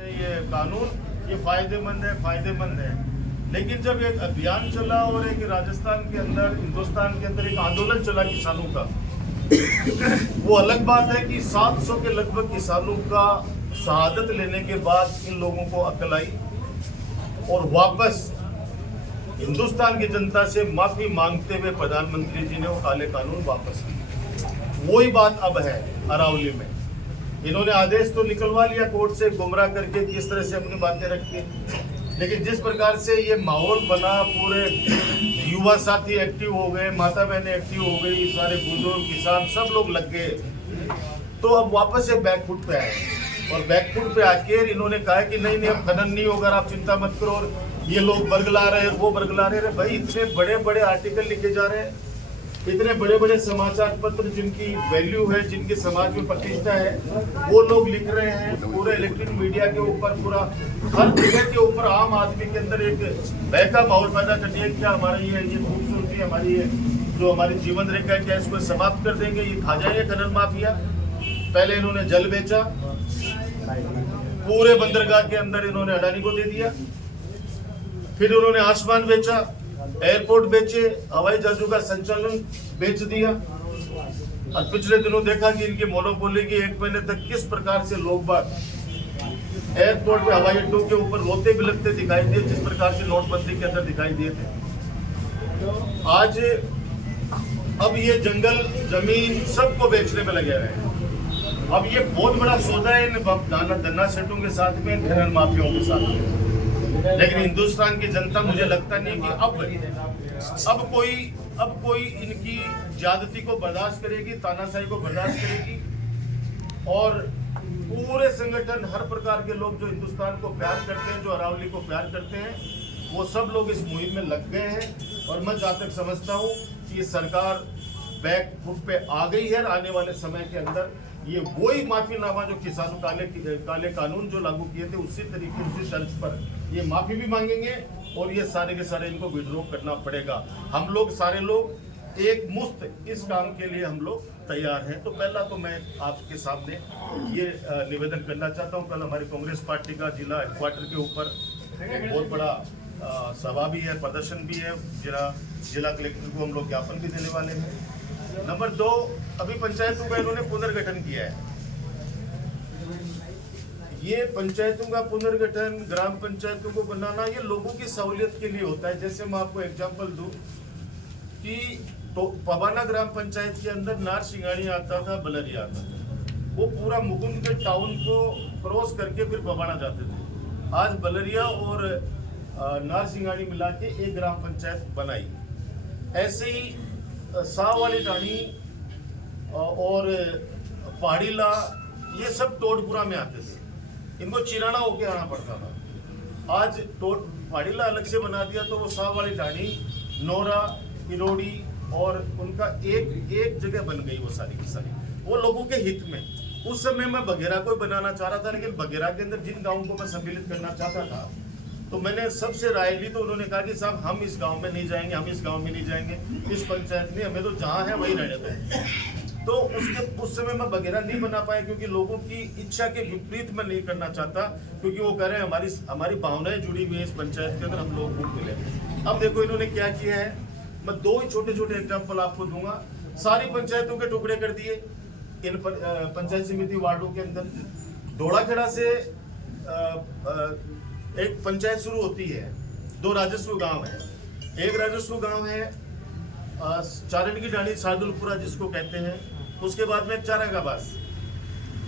ये कानून ये फायदेमंद है, लेकिन जब एक अभियान चला और एक राजस्थान के अंदर, हिंदुस्तान के अंदर एक आंदोलन चला किसानों का, वो अलग बात है कि 700 के लगभग किसानों का शहादत लेने के बाद इन लोगों को अकल आई और वापस हिंदुस्तान की जनता से माफी मांगते हुए प्रधानमंत्री जी ने वो काले कानून वापस किए। वही बात अब है अरावली में। इन्होंने आदेश तो निकलवा लिया कोर्ट से, गुमराह करके किस तरह से अपनी बातें रखी, लेकिन जिस प्रकार से ये माहौल बना, पूरे युवा साथी एक्टिव हो गए, माता बहनें एक्टिव हो गई, सारे बुजुर्ग किसान सब लोग लग गए, तो अब वापस से बैकफुट पे आए और बैकफुट पे आके इन्होंने कहा कि नहीं अब खनन नहीं होगा, आप चिंता मत करो। और ये लोग बरगला रहे हैं, वो बरगला रहे हैं। भाई इतने बड़े बड़े आर्टिकल लिखे जा रहे हैं, इतने बड़े बड़े समाचार पत्र जिनकी वैल्यू है, जिनके समाज में प्रतिष्ठा है, वो लोग लिख रहे हैं। पूरे इलेक्ट्रॉनिक मीडिया के ऊपर, पूरा हर जगह के ऊपर आम आदमी के अंदर एक भय का माहौल पैदा कर दिया। क्या हमारी ये खूबसूरती, हमारी ये जो हमारी जीवन रेखा है, क्या इसको समाप्त कर देंगे, ये खा जाएंगे खनन माफिया। पहले इन्होंने जल बेचा, पूरे बंदरगाह के अंदर इन्होंने अडानी को दे दिया, फिर उन्होंने आसमान बेचा, एयरपोर्ट बेचे, हवाई जहाजों का संचालन बेच दिया। और पिछले दिनों देखा कि इनकी मोनोपोली की 1 महीने तक किस प्रकार से लोग बाग एयरपोर्ट पे, हवाई अड्डों के ऊपर रोते बिलखते दिखाई दिए, जिस प्रकार से नोटबंदी के अंदर दिखाई दिए थे। आज अब ये जंगल जमीन सबको बेचने में लगे हुए हैं। अब ये बहुत बड़ा सौदा है इन धन्ना सेठों के साथ में, खनन माफियाओं के साथ में। लेकिन हिंदुस्तान की जनता, मुझे लगता नहीं कि अब कोई इनकी ज्यादती को बर्दाश्त करेगी, तानाशाही को बर्दाश्त करेगी। और पूरे संगठन, हर प्रकार के लोग जो हिंदुस्तान को प्यार करते हैं, जो अरावली को प्यार करते हैं, वो सब लोग इस मुहिम में लग गए हैं। और मैं जहाँ तक समझता हूँ कि ये सरकार बैक फुट पे आ गई है। आने वाले समय के अंदर ये वही माफीनामा जो किसानों काले कानून जो लागू किए थे, उसी तरीके उसी शर्त पर ये माफी भी मांगेंगे और ये सारे के सारे इनको विड्रॉ करना पड़ेगा। हम लोग सारे लोग एक मुश्त इस काम के लिए हम लोग तैयार हैं। तो पहला तो मैं आपके सामने ये निवेदन करना चाहता हूँ। कल हमारी कांग्रेस पार्टी का जिला हेडक्वार्टर के ऊपर एक बहुत बड़ा सभा भी है, प्रदर्शन भी है। जिला कलेक्टर को हम लोग ज्ञापन भी देने वाले हैं। नंबर 2, अभी पंचायतों का इन्होंने पुनर्गठन किया है। ये पंचायतों का पुनर्गठन, ग्राम पंचायतों को बनाना, ये लोगों की सहूलियत के लिए होता है। जैसे मैं आपको एग्जांपल दूं कि तो पबाना ग्राम पंचायत के अंदर नार सिंगाड़ी आता था, बलरिया आता था। वो पूरा मुकुंद के टाउन को क्रॉस करके फिर पबाना जाते थे। आज बलरिया और नार सिंगाड़ी मिला के एक ग्राम पंचायत बनाई। ऐसे ही साव वाली टाणी और पहाड़ीला, ये सब टोडपुरा में आते थे। इनको चिराना होके आना पड़ता था। आज पहाड़ीला अलग से बना दिया, तो वो साव वाली टाणी, नोरा, इरोड़ी और उनका एक जगह बन गई। वो सारी की सारी वो लोगों के हित में। उस समय मैं बघेरा को बनाना चाह रहा था, लेकिन बघेरा के अंदर जिन गाँवों को मैं सम्मिलित करना चाहता था, तो मैंने सबसे राय ली। तो उन्होंने कहा कि साहब हम इस गांव में नहीं जाएंगे, हम इस गांव में नहीं जाएंगे, इस पंचायत में, हमें तो जहां है वही रहने दो। तो उस समय मैं बघेरा नहीं बना पाया, क्योंकि लोगों की इच्छा के विपरीत मैं नहीं करना चाहता, क्योंकि वो कह रहे हैं हमारी भावनाएं जुड़ी हुई है इस पंचायत के अंदर, हम लोग वोट मिले। अब देखो इन्होंने क्या किया है, मैं 2 ही छोटे छोटे एग्जाम्पल आपको दूंगा। सारी पंचायतों के टुकड़े कर दिए इन पंचायत समिति वार्डों के अंदर। धोड़ाखेड़ा से एक पंचायत शुरू होती है, 2 राजस्व गांव है। एक राजस्व गांव है चारण की डाणी, शार्दुलपुरा जिसको कहते हैं। उसके बाद में चारागाबास,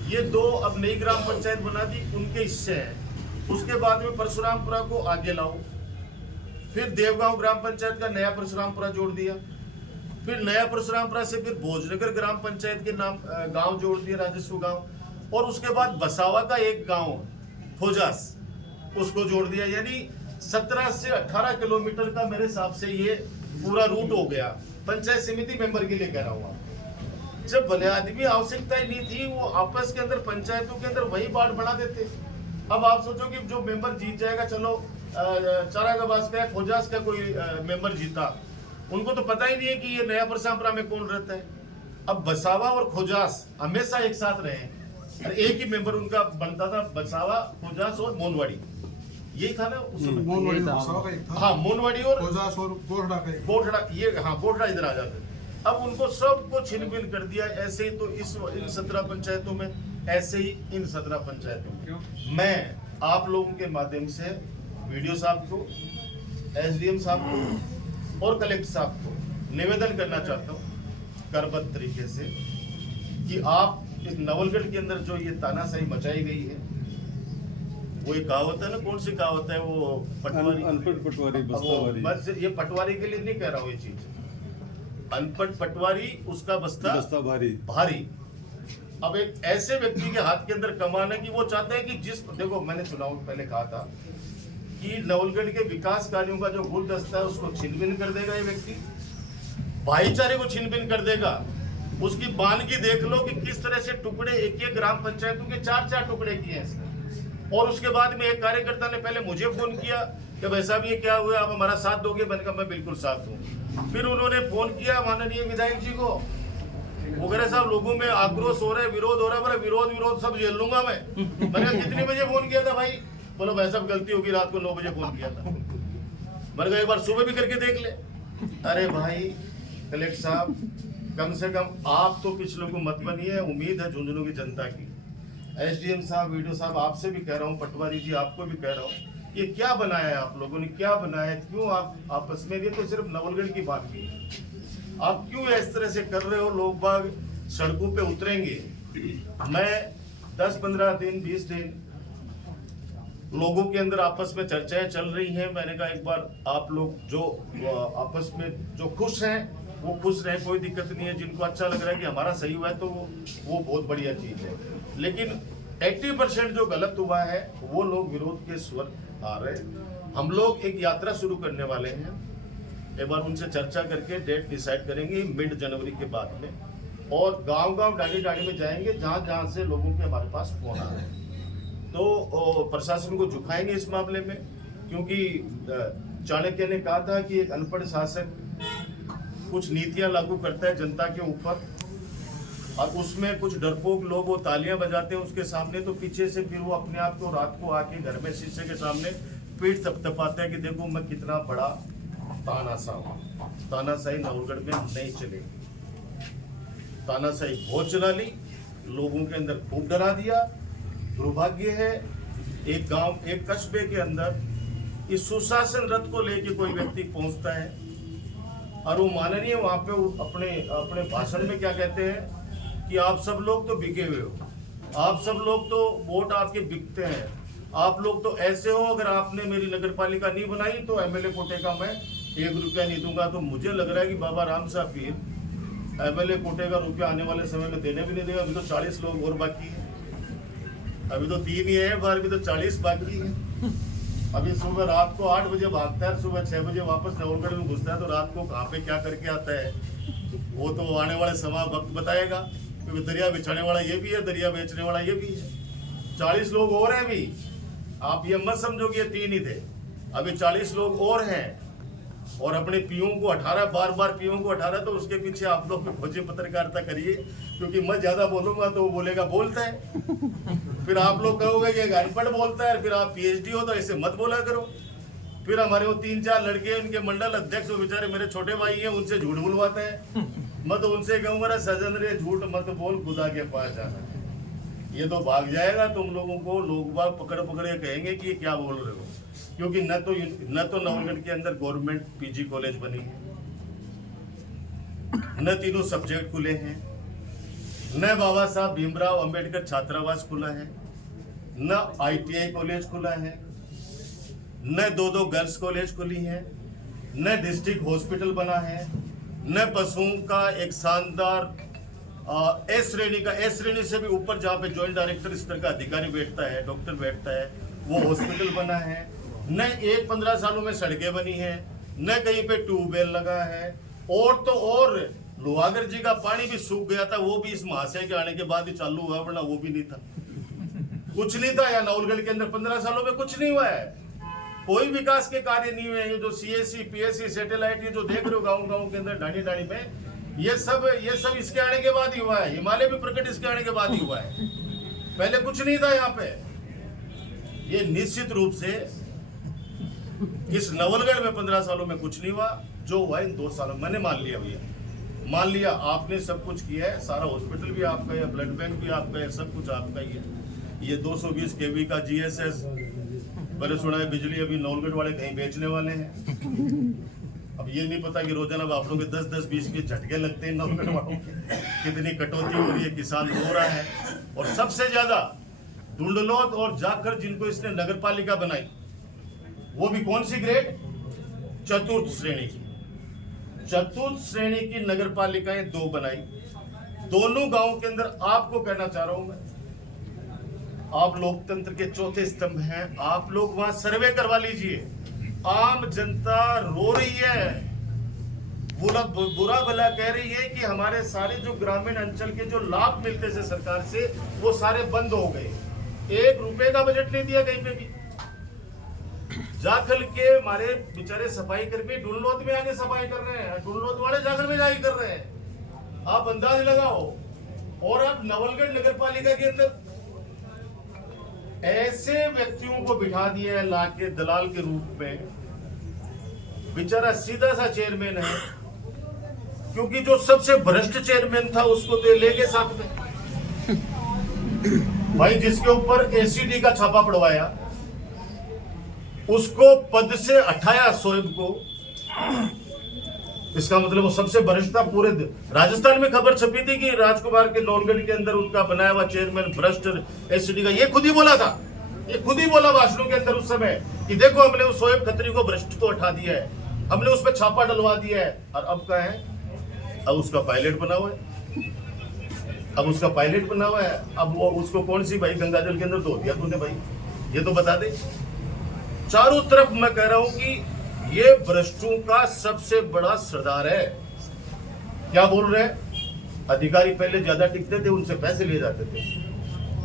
ये 2 अब नई ग्राम पंचायत बना दी, उनके हिस्से हैं। उसके बाद में परशुरामपुरा को आगे लाओ, फिर देवगांव ग्राम पंचायत का नया परशुरामपुरा जोड़ दिया, फिर नया परशुरामपुरा से फिर भोजनगर ग्राम पंचायत के नाम गांव जोड़ दिया, राजस्व गांव। और उसके बाद बसावा का एक गांव खोजास, उसको जोड़ दिया। यानी 17 से 18 किलोमीटर का मेरे हिसाब से ये पूरा रूट हो गया। पंचायत समिति मेंबर के लिए कह रहा हूँ। जब भले आदमी आवश्यकता ही नहीं थी, वो आपस के अंदर पंचायतों के अंदर वही बाढ़ बना देते। अब आप सोचो कि जो मेंबर जीत जाएगा, चलो चारागाबास का, खोजास का कोई मेंबर जीता, उनको तो पता ही नहीं है कि ये नया परशुरामपुरा में कौन रहता है। अब बसावा और खोजास हमेशा एक साथ रहे, एक ही मेंबर उनका बनता था, बसावा, खोजास और मोनवाड़ी, यही था ना उस समय। मोनवाड़ी और बसावा का एक था। हाँ, मोनवाड़ी और खोजास और गोठड़ा का एक। गोठड़ा, ये हाँ गोठड़ा इधर आ जाते। अब उनको सबको छिन-भिन कर दिया। ऐसे ही तो इन 17 पंचायतों में, ऐसे ही इन 17 पंचायतों में। मैं आप लोगों के माध्यम से वीडियो साहब को, एसडीएम साहब को और कलेक्टर साहब को निवेदन करना चाहता हूँ करबद्ध तरीके से कि आप इस नवलगढ़ के अंदर जो ये तानाशाही मचाई गई है, वो एक कहावत है ना, कौन सी कहावत है वो, पटवारी, अनपढ़ पटवारी बस्तावारी। बस ये पटवारी के लिए नहीं कह रहा हूँ ये चीज, अनपढ़ पटवारी उसका बस्ता भारी। अब एक ऐसे व्यक्ति के हाथ के अंदर कमान है कि वो चाहते हैं कि देखो मैंने चुनाव पहले कहा था कि नवलगढ़ के विकास कार्यों का जो गुल दस्ता है उसको छिन-भिन कर देगा ये व्यक्ति, भाईचारे को छिन-भिन कर देगा। उसकी बानगी देख लो कि किस तरह से टुकड़े एक ग्राम पंचायतों के 4-4 टुकड़े किए हैं इसने। और उसके बाद में एक कार्यकर्ता ने पहले मुझे फोन किया कि भाई साहब ये क्या हुआ, आप हमारा साथ दोगे? मैंने कहा मैं बिल्कुल साथ दूं। फिर उन्होंने फोन किया माननीय विधायक जी को, वो कह रहे साहब लोगों में आक्रोश हो रहा है, विरोध हो रहा है। बोले विरोध सब झेल लूंगा मैं। मैंने कहा कितने बजे फोन किया था भाई? बोलो भाई साहब गलती होगी, रात को 9 बजे फोन किया था। मैंने कहा एक बार सुबह भी करके देख ले। अरे भाई कलेक्टर साहब, कम से कम आप तो पिछलों को मत बनिए, उम्मीद है झुंझुनू की जनता की। एसडीएम साहब, वीडियो साहब, आपसे भी कह रहा हूँ, पटवारी जी आपको भी कह रहा हूँ, ये क्या बनाया है आप लोगों ने, क्या बनाया है? क्यों आप आपस में, ये तो सिर्फ नवलगढ़ की बात की है, आप क्यों इस तरह से कर रहे हो? लोग बाग सड़कों पे उतरेंगे। मैं 10-15 दिन 20 दिन लोगों के अंदर आपस में चर्चाएं चल रही हैं। मैंने कहा एक बार आप लोग जो आपस में जो खुश हैं वो खुश रहे, कोई दिक्कत नहीं है। जिनको अच्छा लग रहा है कि हमारा सही हुआ है तो वो बहुत बढ़िया चीज है। लेकिन 80% जो गलत हुआ है वो लोग विरोध के स्वर आ रहे हैं। हम लोग एक यात्रा शुरू करने वाले हैं, एक बार उनसे चर्चा करके डेट डिसाइड करेंगे मिड जनवरी के बाद में, और गांव-गांव डाली-डाली में जाएंगे जहां से लोगों के हमारे पास फोन आ रहे हैं। तो प्रशासन को झुकाएंगे इस मामले में, क्योंकि चाणक्य ने कहा था कि एक अनपढ़ शासक कुछ नीतियां लागू करता है जनता के ऊपर, और उसमें कुछ डरपोक लोग वो तालियां बजाते हैं उसके सामने, तो पीछे से फिर वो अपने आप को रात को आके घर में शीशे के सामने पीठ थपथपाते हैं कि देखो मैं कितना बड़ा तानाशाही नवलगढ़ में नहीं चलेगी। तानाशाही बहुत चला ली, लोगों के अंदर खूब डरा दिया। दुर्भाग्य है एक गांव, एक कस्बे के अंदर इस सुशासन रथ को लेके कोई व्यक्ति पहुंचता है और वो माननीय वहां पे अपने भाषण में क्या कहते हैं कि आप सब लोग तो बिके हुए हो, आप सब लोग तो वोट आपके बिकते हैं, आप लोग तो ऐसे हो, अगर आपने मेरी नगर पालिका नहीं बनाई तो एमएलए कोटे का मैं 1 रुपया नहीं दूंगा। तो मुझे लग रहा है कि बाबा राम साहब पीर एमएलए कोटे का रुपया आने वाले समय में देने भी नहीं देगा। अभी तो 40 लोग और बाकी है, अभी तो 3 ही है, अभी तो 40 बाकी है। अभी सुबह रात को 8 बजे भागता है, सुबह 6 बजे वापस नवलगढ़ में घुसता है, तो रात को कहाँ पे क्या करके आता है वो तो आने वाले समय वक्त बताएगा। क्योंकि दरिया बिछाने वाला ये भी है, दरिया बेचने वाला ये भी है। 40 लोग और हैं अभी, आप ये मत समझो कि ये 3 ही थे, अभी 40 लोग और हैं। और अपने पीओ को 18 बार पीओ को 18, तो उसके पीछे आप लोग खोजे पत्रकारिता करिए, क्योंकि मैं ज्यादा बोलूंगा तो वो बोलेगा बोलता है, फिर आप लोग कहोगे कि अनपढ़ बोलता है, फिर आप पीएचडी हो तो ऐसे मत बोला करो। फिर हमारे वो 3-4 लड़के उनके मंडल अध्यक्ष, वो बेचारे मेरे छोटे भाई हैं, उनसे झूठ बुलवाते हैं। मैं तो उनसे कहूँगा सजन रे झूठ मत बोल, खुदा के पास जाना, ये तो भाग जाएगा। तुम लोगों को लोग बाग पकड़ के कहेंगे कि ये क्या बोल रहे हो, क्योंकि न तो नवलगढ़ के अंदर गवर्नमेंट पीजी कॉलेज बनी है, न तीनों सब्जेक्ट खुले हैं, न बाबा साहब भीमराव अंबेडकर छात्रावास खुला है, न आईटीआई कॉलेज खुला है, न 2 गर्ल्स कॉलेज खुली है, न डिस्ट्रिक्ट हॉस्पिटल बना है, न पशुओं का एक शानदार एस श्रेणी से भी ऊपर जहाँ पे ज्वाइंट डायरेक्टर स्तर का अधिकारी बैठता है, डॉक्टर बैठता है, वो हॉस्पिटल बना है, न 15 सालों में सड़कें बनी है, न कहीं पे ट्यूबवेल लगा है। और तो और लोहागर जी का पानी भी सूख गया था, वो भी इस महाशय के आने के बाद ही चालू हुआ, वरना वो भी नहीं था, कुछ नहीं था। या नवलगढ़ के अंदर 15 सालों में कुछ नहीं हुआ है, कोई विकास के कार्य नहीं हुए। ये जो सीएससी पीएससी सैटेलाइट ये जो देख रहे हो गाँव के अंदर डाणी डाणी में, ये सब इसके आने के बाद ही हुआ है। हिमालय भी प्रकट इसके आने के बाद ही हुआ है। पहले कुछ नहीं था यहाँ पे। ये निश्चित रूप से इस नवलगढ़ में 15 सालों में कुछ नहीं हुआ, जो हुआ इन 2 सालों में। मैंने मान लिया भैया, मान लिया आपने सब कुछ किया है, सारा हॉस्पिटल भी आपका है, ब्लड बैंक भी आपका है, सब कुछ आपका ही है। ये 220 केवी का जीएसएस, पहले सुना है बिजली अभी नवलगढ़ वाले कहीं बेचने वाले हैं। अब ये नहीं पता कि रोजाना आप लोगों के 10-10, 20-20 झटके लगते हैं नवलगढ़ वालों के, कितनी कटौती हो रही है, किसान रो रहा है। और सबसे ज्यादा ढूंढलोत और जाखर जिनको इसने नगर पालिका बनाई, वो भी कौन सी ग्रेड? चतुर्थ श्रेणी की। चतुर्थ श्रेणी की नगर पालिकाएं 2 बनाई, दोनों गांव के अंदर। आपको कहना चाह रहा हूं मैं, आप लोकतंत्र के चौथे स्तंभ हैं, आप लोग वहां सर्वे करवा लीजिए। आम जनता रो रही है, बुरा भला कह रही है कि हमारे सारे जो ग्रामीण अंचल के जो लाभ मिलते थे सरकार से, वो सारे बंद हो गए। 1 रुपए का बजट नहीं दिया कहीं पे भी। जाखल के हमारे बेचारे सफाई कर्मी ढूंढलोत में आके सफाई कर रहे हैं, ढूंढलोत वाले जाखल में जाके कर रहे हैं। आप अंदाज लगाओ। और अब नवलगढ़ नगर पालिका के अंदर ऐसे व्यक्तियों को बिठा दिया है लाके दलाल के रूप में। बेचारा सीधा सा चेयरमैन है, क्योंकि जो सबसे भ्रष्ट चेयरमैन था उसको तो ले गए साथ में। भाई जिसके ऊपर एसीडी का छापा पड़वाया, उसको पद से हटाया शोएब को। इसका मतलब वो सबसे भ्रष्ट था। पूरे राजस्थान में खबर छपी थी कि राजकुमार के नवलगढ़ के अंदर उनका बनाया हुआ चेयरमैन भ्रष्ट एसीडी का। ये खुद ही बोला था, ये खुद ही बोला भाषणों के अंदर उस समय कि देखो हमने उस शोएब खत्री को भ्रष्ट को हटा दिया है, हमने उस पर छापा डलवा दिया है। और अब क्या है? अब उसका पायलट बना हुआ है, अब उसका पायलट बना हुआ है। अब वो उसको कौन सी भाई गंगाजल के अंदर धो दिया तूने भाई, ये तो बता दे। चारों तरफ मैं कह रहा हूं कि ये भ्रष्टों का सबसे बड़ा सरदार है। क्या बोल रहे हैं? अधिकारी पहले ज्यादा टिकते थे, उनसे पैसे लिए जाते थे,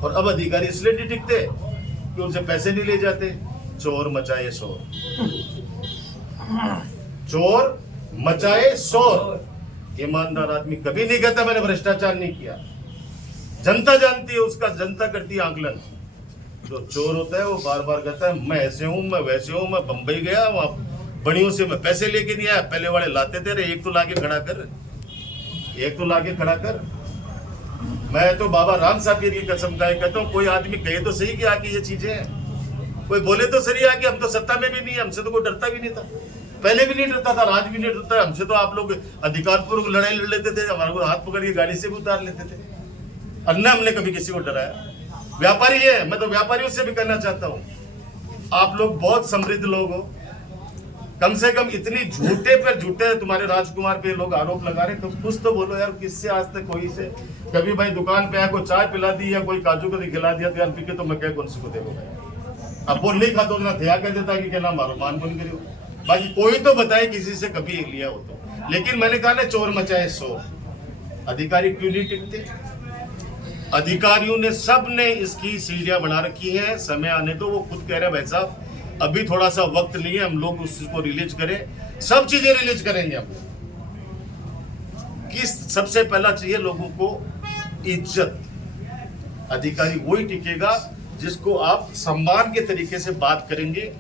और अब अधिकारी इसलिए नहीं टिकते कि उनसे पैसे नहीं ले जाते। चोर मचाए शोर, चोर मचाए शोर। ईमानदार आदमी कभी नहीं कहता मैंने भ्रष्टाचार नहीं किया। जनता जानती है उसका, जनता करती है आंकलन। जो चोर होता है वो बार बार कहता है मैं ऐसे हूं, मैं वैसे हूं, मैं बंबई गया, वहां बड़ियों से मैं पैसे लेके नहीं आया। पहले वाले लाते थे, एक तो लाके खड़ा कर, एक तो लाके खड़ा कर। मैं तो बाबा राम साहब की कसम खाए कहता हूँ, कोई आदमी कहे तो सही कि आके ये चीजें हैं, कोई बोले तो सही आके हम तो सत्ता में भी नहीं है, हमसे तो कोई डरता भी नहीं था, पहले भी नहीं डरता था, आज भी नहीं डरता। हमसे तो आप लोग अधिकारपूर्वक लड़ाई लड़ लेते थे, हमारे को हाथ पकड़ के गाड़ी से भी उतार लेते थे, और न हमने कभी किसी को डराया। व्यापारी है, मैं तो व्यापारियों से भी कहना चाहता हूँ, आप लोग बहुत समृद्ध लोग हो, कम से कम इतनी झूठे पर झूठे तुम्हारे राजकुमार पे लोग आरोप लगा रहे, तो कुछ तो बोलो यार। किससे आज तक कोई से कभी भाई दुकान पे आया कोई चाय पिला दी या कोई काजू कतली खिला दिया तो यार पी के तो मैं क्या कौन सी को देखो भाई। अब वो नहीं खाता ना ध्यान कह देता कि क्या मारो मान बन करो। बाकी कोई तो बताए किसी से कभी लिया हो तो। लेकिन मैंने कहा ना चोर मचाए शोर, अधिकारी क्यों नहीं टिकते? अधिकारियों ने सब ने इसकी सीढ़ियां बना रखी है। समय आने दो, वो खुद कह रहे भाई साहब अभी थोड़ा सा वक्त नहीं है, हम लोग उसको रिलीज करें, सब चीजें रिलीज करेंगे हम। किस सबसे पहला चाहिए लोगों को इज्जत। अधिकारी वही टिकेगा जिसको आप सम्मान के तरीके से बात करेंगे।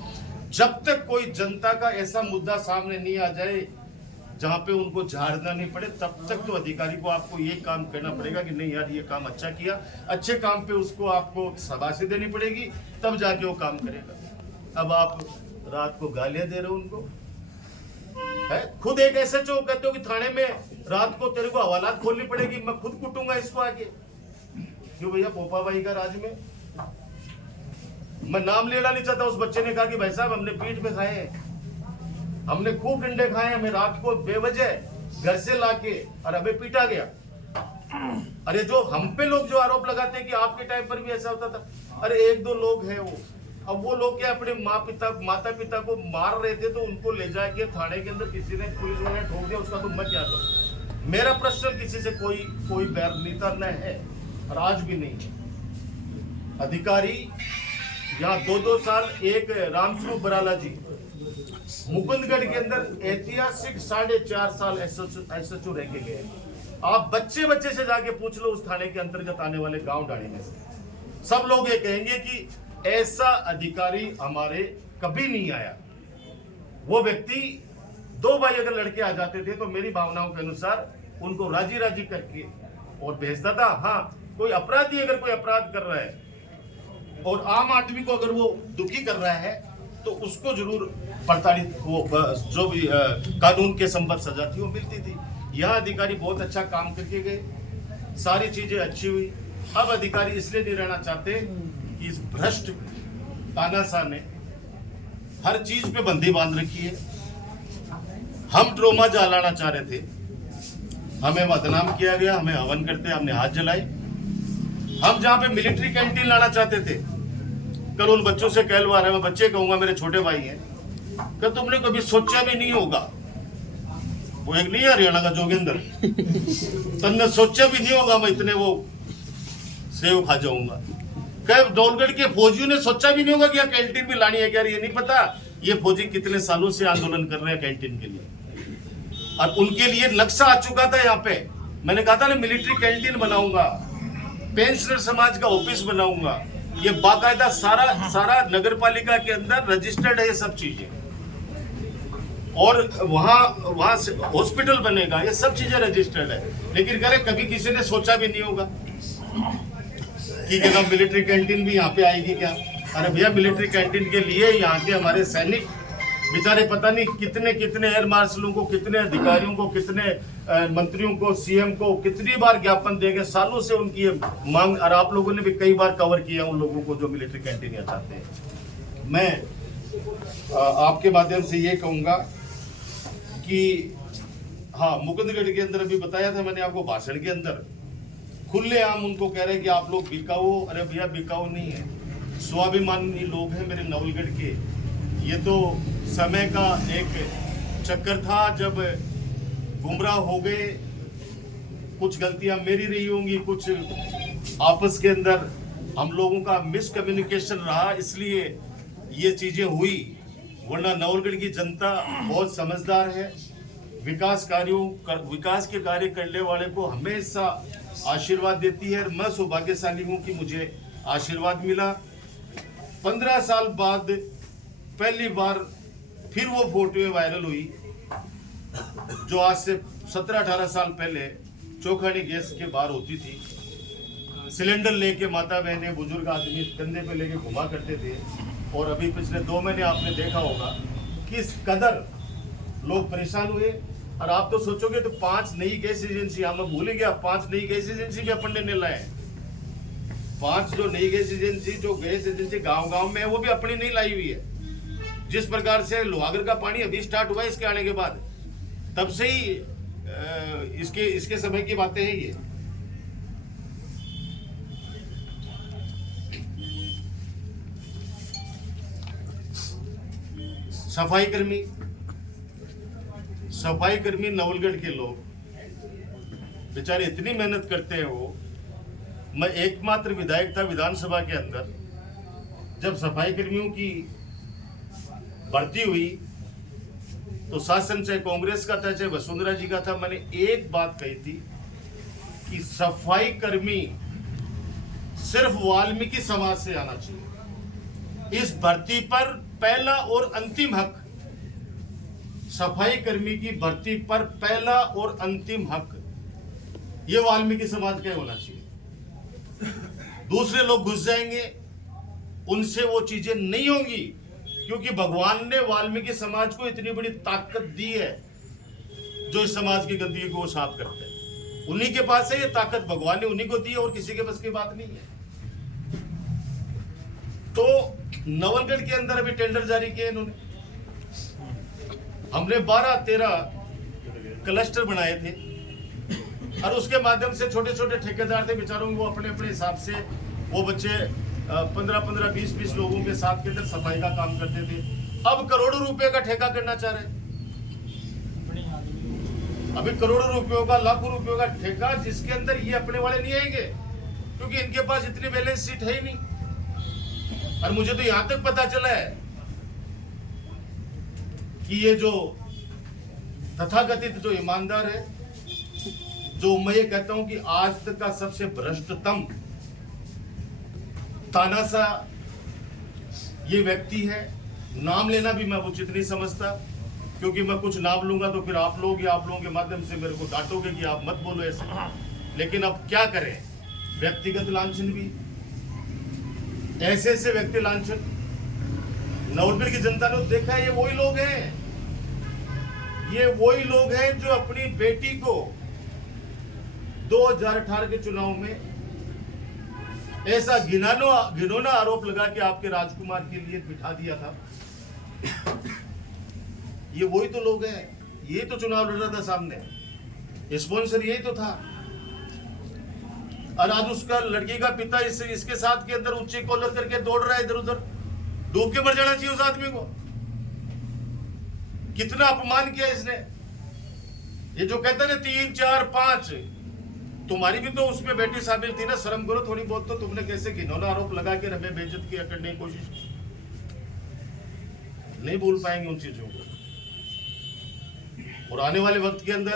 जब तक कोई जनता का ऐसा मुद्दा सामने नहीं आ जाए जहां पे उनको झाड़ना नहीं पड़े, तब तक तो अधिकारी को आपको ये काम करना पड़ेगा कि नहीं यार ये काम अच्छा किया, अच्छे काम पे उसको आपको शाबाशी देनी पड़ेगी, तब जाके वो काम करेगा। अब आप रात को गालियां दे रहे हो उनको, है? खुद एक एसएचओ कहते हो कि थाने में रात को तेरे को हवालात खोलनी पड़ेगी, मैं खुद कुटूंगा इसको आगे। क्यों भैया? पोपा भाई का राज में मैं नाम लेना नहीं चाहता। उस बच्चे ने कहा कि भाई साहब हमने पीठ पे खाए हैं, हमने खूब डंडे खाए, हमें रात को बेवजह घर से लाके और हमें पीटा गया। अरे जो हम पे लोग जो आरोप लगाते हैं कि आपके टाइम पर भी ऐसा होता था, अरे 1-2 लोग हैं वो। अब वो लोग क्या अपने माता पिता को मार रहे थे तो उनको ले जाके थाने के अंदर किसी ने पुलिस वाले ठोक दिया, उसका तो मैं क्या करूं? मेरा पर्सनल किसी से कोई बैर नहीं था, न है और आज भी नहीं है। अधिकारी यहाँ 2-2 साल, एक रामस्वरूप बराला जी मुकुंदगढ़ के अंदर ऐतिहासिक 4.5 साल एसएचओ रह के गए। आप बच्चे से जाके पूछ लो उस थाने के अंतर्गत आने वाले गांव डाणी में से सब लोग ये कहेंगे कि ऐसा अधिकारी हमारे कभी नहीं आया। वो व्यक्ति 2 भाई अगर लड़के आ जाते थे तो मेरी भावनाओं के अनुसार उनको राजी राजी करके और भेजता था। हाँ, कोई अपराधी अगर कोई अपराध कर रहा है और आम आदमी को अगर वो दुखी कर रहा है तो उसको जरूर प्रताड़ित वो जो भी कानून के संबद्ध सजा थी वो मिलती थी। यह अधिकारी बहुत अच्छा काम करके गए, सारी चीजें अच्छी हुई। अब अधिकारी इसलिए नहीं रहना चाहते कि इस भ्रष्ट तानाशाह ने हर चीज पे बंदी बांध रखी है। हम ट्रोमा जलाना चाह रहे थे, हमें बदनाम किया गया, हमें हवन करते हमने हाथ जलाए। हम जहां पे मिलिट्री कैंटीन लाना चाहते थे, कल उन बच्चों से कहलवा रहे, मैं बच्चे कहूंगा, मेरे छोटे भाई हैं, कि तुमने कभी सोचा भी नहीं होगा, वो एक नहीं है हरियाणा का जोगिंदर, तुमने सोचा भी नहीं होगा मैं इतने वो सेव खा जाऊंगा। कब डोलगढ़ के फौजियों ने सोचा भी नहीं होगा कि कैंटीन भी लानी है क्या? ये नहीं पता ये फौजी कितने सालों से आंदोलन कर रहे हैं कैंटीन के लिए, और उनके लिए नक्शा आ चुका था। यहाँ पे मैंने कहा था ना, मिलिट्री कैंटीन बनाऊंगा, पेंशनर समाज का ऑफिस बनाऊंगा, ये बाकायदा सारा नगर पालिका के अंदर रजिस्टर्ड है ये सब चीजें, और वहां हॉस्पिटल बनेगा, ये सब चीजें रजिस्टर्ड है। लेकिन करे कभी किसी ने सोचा भी नहीं होगा कि क्या मिलिट्री कैंटीन भी यहाँ पे आएगी क्या? अरे भैया, मिलिट्री कैंटीन के लिए यहाँ के हमारे सैनिक बेचारे पता नहीं कितने कितने एयर मार्शलों को, कितने अधिकारियों को, कितने मंत्रियों को, सीएम को कितनी बार ज्ञापन देंगे, सालों से उनकी ये मांग, और आप लोगों ने भी कई बार कवर किया उन लोगों को जो मिलिट्री कैंटीन यहाँ चाहते हैं। मैं आपके माध्यम से ये कहूँगा कि हाँ, मुकुंदगढ़ के अंदर अभी बताया था मैंने आपको भाषण के अंदर, खुलेआम उनको कह रहे हैं कि आप लोग बिकाऊ। अरे भैया, बिकाऊ नहीं है, स्वाभिमानी लोग हैं मेरे नवलगढ़ के। ये तो समय का एक चक्कर था जब गुमराह हो गए, कुछ गलतियां मेरी रही होंगी, कुछ आपस के अंदर हम लोगों का मिसकम्युनिकेशन रहा, इसलिए ये चीजें हुई। वरना नवलगढ़ की जनता बहुत समझदार है, विकास के कार्य करने वाले को हमेशा आशीर्वाद देती है। मैं सौभाग्यशाली हूँ कि मुझे आशीर्वाद मिला। 15 साल बाद पहली बार फिर वो फोटो वायरल हुई जो आज से 17-18 साल पहले चौखानी गैस के बाहर होती थी। सिलेंडर लेके माता बहनें, बुजुर्ग आदमी कंधे पे लेके घुमा करते थे, और अभी पिछले 2 महीने आपने देखा होगा किस कदर लोग परेशान हुए। और आप तो सोचोगे तो 5 नई गैस एजेंसी, मैं भूल गया, 5 नई गैस एजेंसी भी अपन ने लाए। 5 जो नई गैस एजेंसी गांव-गांव में है, वो भी अपनी नहीं लाई हुई है। जिस प्रकार से लोहागढ़ का पानी अभी स्टार्ट हुआ है इसके आने के बाद, तब से ही इसके समय की बातें हैं ये। सफाई कर्मी नवलगढ़ के लोग बेचारे इतनी मेहनत करते हैं। वो, मैं एकमात्र विधायक था विधानसभा के अंदर, जब सफाई कर्मियों की भर्ती हुई तो शासन चाहे कांग्रेस का था चाहे वसुंधरा जी का था, मैंने एक बात कही थी कि सफाई कर्मी सिर्फ वाल्मीकि समाज से आना चाहिए। इस भर्ती पर पहला और अंतिम हक, सफाई कर्मी की भर्ती पर पहला और अंतिम हक ये वाल्मीकि समाज का होना चाहिए। दूसरे लोग घुस जाएंगे, उनसे वो चीजें नहीं होंगी, क्योंकि भगवान ने वाल्मीकि समाज को इतनी बड़ी ताकत दी है जो इस समाज की गंदगी को साफ करते हैं। उन्हीं के पास है ये ताकत, भगवान ने उन्हीं को दी है, और किसी के बस की बात नहीं है। तो नवलगढ़ के अंदर अभी टेंडर जारी किए इन्होंने, हमने 12-13 क्लस्टर बनाए थे, और उसके माध्यम से छोटे छोटे ठेकेदार थे बेचारों, वो अपने अपने हिसाब से वो बच्चे 15-15, 20-20 लोगों के साथ के अंदर सफाई का काम करते थे। अब करोड़ों रुपए का ठेका करना चाह रहे हैं। अभी करोड़ों रुपयों का, लाखों रुपयों का ठेका, जिसके अंदर ये अपने वाले नहीं आएंगे, क्योंकि इनके पास इतनी बैलेंस शीट है ही नहीं। और मुझे तो यहां तक पता चला है कि ये जो तथाकथित जो ईमानदार है, जो मैं ये कहता हूं कि आज तक का सबसे भ्रष्टतम तानाशाह ये व्यक्ति है। नाम लेना भी मैं उचित नहीं समझता, क्योंकि मैं कुछ नाम लूंगा तो फिर आप लोग या आप लोगों के माध्यम से मेरे को डांटोगे कि आप मत बोलो ऐसे। लेकिन अब क्या करें, व्यक्तिगत लांछन भी, ऐसे ऐसे व्यक्ति लांछन। नवलगढ़ की जनता ने देखा है, ये वही लोग हैं, ये वही लोग हैं जो अपनी बेटी को 2018 के चुनाव में ऐसा घिनौना आरोप लगा के आपके राजकुमार के लिए बिठा दिया था। ये वही तो लोग हैं, ये तो चुनाव लड़ रहा था सामने, स्पॉन्सर यही तो था। और आज उसका लड़की का पिता इसके साथ के अंदर ऊंचे कॉलर करके दौड़ रहा है इधर उधर। डूब के मर जाना चाहिए उस आदमी को। कितना अपमान किया इसने। ये जो कहते हैं 3, 4, 5, तुम्हारी भी तो उसमें बेटी शामिल थी ना, शर्म करो थोड़ी बहुत। तो तुमने कैसे घिनौना आरोप लगा के हमें बेइज्जत किया करने की कोशिश की। नहीं भूल पाएंगे उन चीजों को। और आने वाले वक्त के अंदर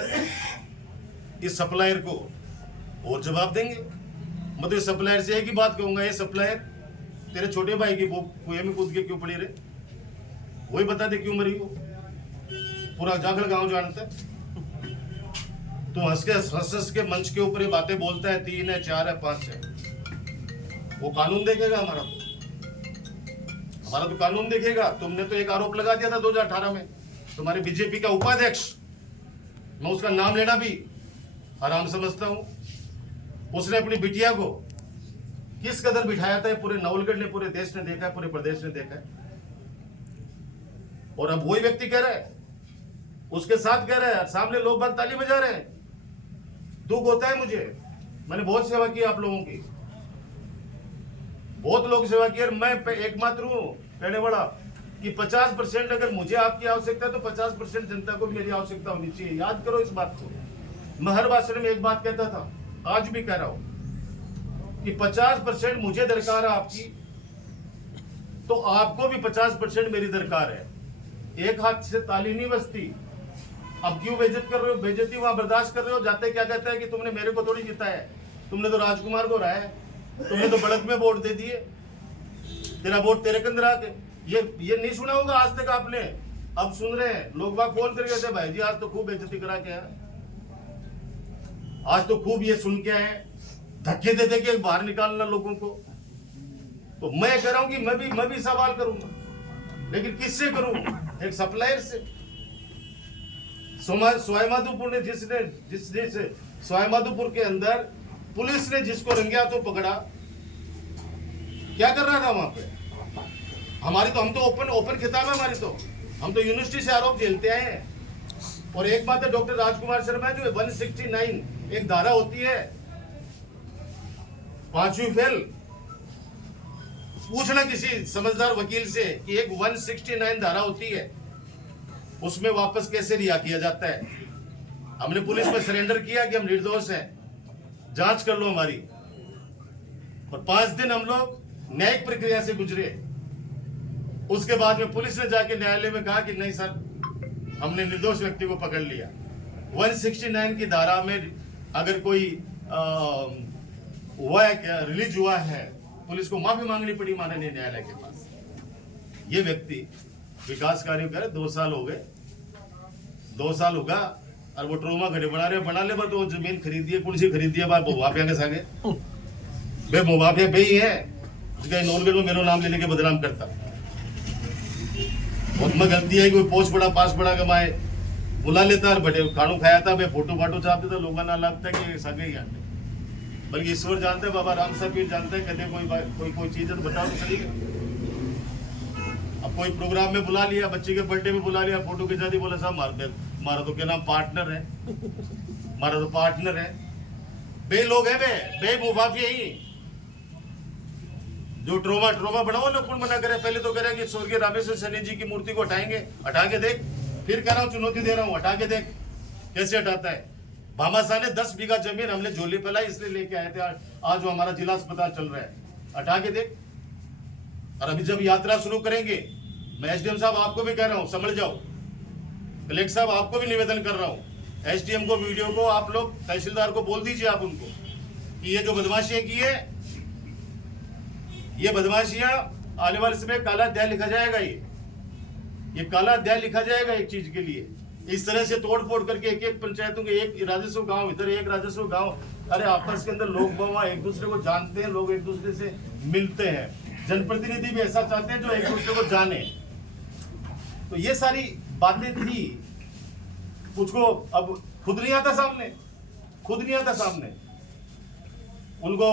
इस सप्लायर को और जवाब देंगे। मतलब इस सप्लायर से एक ही बात कहूंगा, ये सप्लायर तेरे छोटे भाई की कुएं में कूद के क्यों पड़ी रे, वही बता दे क्यों मरी वो। पूरा जाखड़ गांव जानता है। तो हंस के मंच के ऊपर ये बातें बोलता है, 3 है, 4 है, 5 है। वो कानून देखेगा हमारा तो कानून देखेगा। तुमने तो एक आरोप लगा दिया था 2018 में, तुम्हारे बीजेपी का उपाध्यक्ष, मैं उसका नाम लेना भी आराम समझता हूं। उसने अपनी बिटिया को किस कदर बिठाया था, पूरे नवलगढ़ ने, पूरे देश ने देखा है, पूरे प्रदेश ने देखा है। और अब वही व्यक्ति कह रहा है, उसके साथ कह रहा है, सामने लोग बात ताली बजा रहे हैं। दुख होता है मुझे, मैंने बहुत सेवा की आप लोगों की, बहुत लोग सेवा की। और मैं एकमात्र हूं कहने वाला कि 50% अगर मुझे आपकी आवश्यकता है तो 50% जनता को मेरी आवश्यकता होनी चाहिए। याद करो इस बात को। मैं हर भाषण में एक बात कहता था, आज भी कह रहा हूं कि 50% मुझे दरकार है आपकी, तो आपको भी 50% मेरी दरकार है। एक हाथ से ताली नहीं बजती। अब क्यों बेइज्जत कर रहे हो, बेइज्जती वहां बर्दाश्त कर रहे हो। जाते क्या कहता है कि तुमने मेरे को थोड़ी जिताया है, तुमने तो राजकुमार को हराया है, तुमने तो बढ़त में वोट दे दिए, तेरा वोट तेरे के अंदर आके। ये नहीं सुना होगा आज तक आपने, अब सुन रहे हैं लोग। बात फोन करके कहते हैं भाई जी आज तो खूब बेइज्जती करा के आए, आज तो खूब ये सुन के आए, धक्के दे दे के बाहर निकालना लोगों को। तो मैं कह रहा हूं कि मैं भी सवाल करूंगा, लेकिन किससे करूं? एक सप्लायर से। सवाईमाधोपुर ने जिस सवाईमाधोपुर के अंदर पुलिस ने जिसको रंगे हाथों पकड़ा, क्या कर रहा था वहां पे? हमारी तो, हम तो ओपन खिताब है हमारी तो, हम तो यूनिवर्सिटी से आरोप झेलते आए हैं। और एक बात है, डॉक्टर राजकुमार शर्मा, जो 169 एक धारा होती है, 5वीं फेल, पूछना किसी समझदार वकील से कि एक 169 धारा होती है, उसमें वापस कैसे रिहा किया जाता है। हमने पुलिस में सरेंडर किया कि हम निर्दोष हैं, जांच कर लो हमारी। और 5 दिन हम लोग न्यायिक प्रक्रिया से गुजरे। उसके बाद में पुलिस ने जाके न्यायालय में कहा कि नहीं सर, हमने निर्दोष व्यक्ति को पकड़ लिया। 169 की धारा में अगर कोई हुआ है, रिलीज हुआ है, पुलिस को माफी मांगनी पड़ी माननीय न्यायालय के पास। ये व्यक्ति विकास कार्य कर 2 साल हो गए, 2 साल होगा, और वो ट्रोमा घड़े बना ले। तो जमीन खरीदी है, कौन सी खरीदी है? बात मुआफिया के सागे बे मुआफिया बे ही है। नौलगढ़ में मेरा नाम लेने के बदनाम करता। बहुत में गलती है, कोई पोस्ट बड़ा पास बड़ा कमाए बुला लेता और बटे खानू खाया था, मैं फोटो छापते था, लोगों ना लगता है कि सगे ही आते। बल्कि ईश्वर जानते हैं, बाबा राम साहब जानते हैं, कहते कोई चीज है तो बताओ तो सही। अब कोई प्रोग्राम में बुला लिया, बच्चे के बर्थडे में बुला लिया, फोटो खिंचा दी, बोला साहब मारा तो क्या नाम पार्टनर है, मारा तो पार्टनर है। बे लोग है, बे मुआफिया ही। जो ट्रोमा बनाओ ना, कौन मना करे? पहले तो कह रहे हैं कि स्वर्गीय रामेश्वर सैनी जी की मूर्ति को हटाएंगे, हटा के देख। फिर कह रहा हूं, चुनौती दे रहा हूं, हटा के देख कैसे हटाता है। भामाशाह ने 10 बीघा जमीन हमने झोली फैलाई इसलिए लेके आए थे, आज जो हमारा जिला अस्पताल चल रहा है, हटा के देख। और अभी जब यात्रा शुरू करेंगे, मैं एसडीएम साहब आपको भी कह रहा हूं, समझ जाओ। कलेक्टर साहब आपको भी निवेदन कर रहा हूं, एसडीएम को, वीडियो को आप लोग तहसीलदार को बोल दीजिए आप उनको कि ये जो बदमाशियां की है, ये बदमाशियां आने वाले समय काला अध्याय लिखा जाएगा। ये काला अध्याय लिखा जाएगा एक चीज के लिए। इस तरह से तोड़ फोड़ करके एक एक पंचायतों के एक राजस्व गांव, इधर एक राजस्व गांव, अरे आपस के अंदर लोग बाग एक दूसरे को जानते हैं, लोग एक दूसरे से मिलते हैं। जनप्रतिनिधि भी ऐसा चाहते हैं जो एक दूसरे को जाने। तो ये सारी बातें थी, मुझको अब खुद नहीं आता सामने। उनको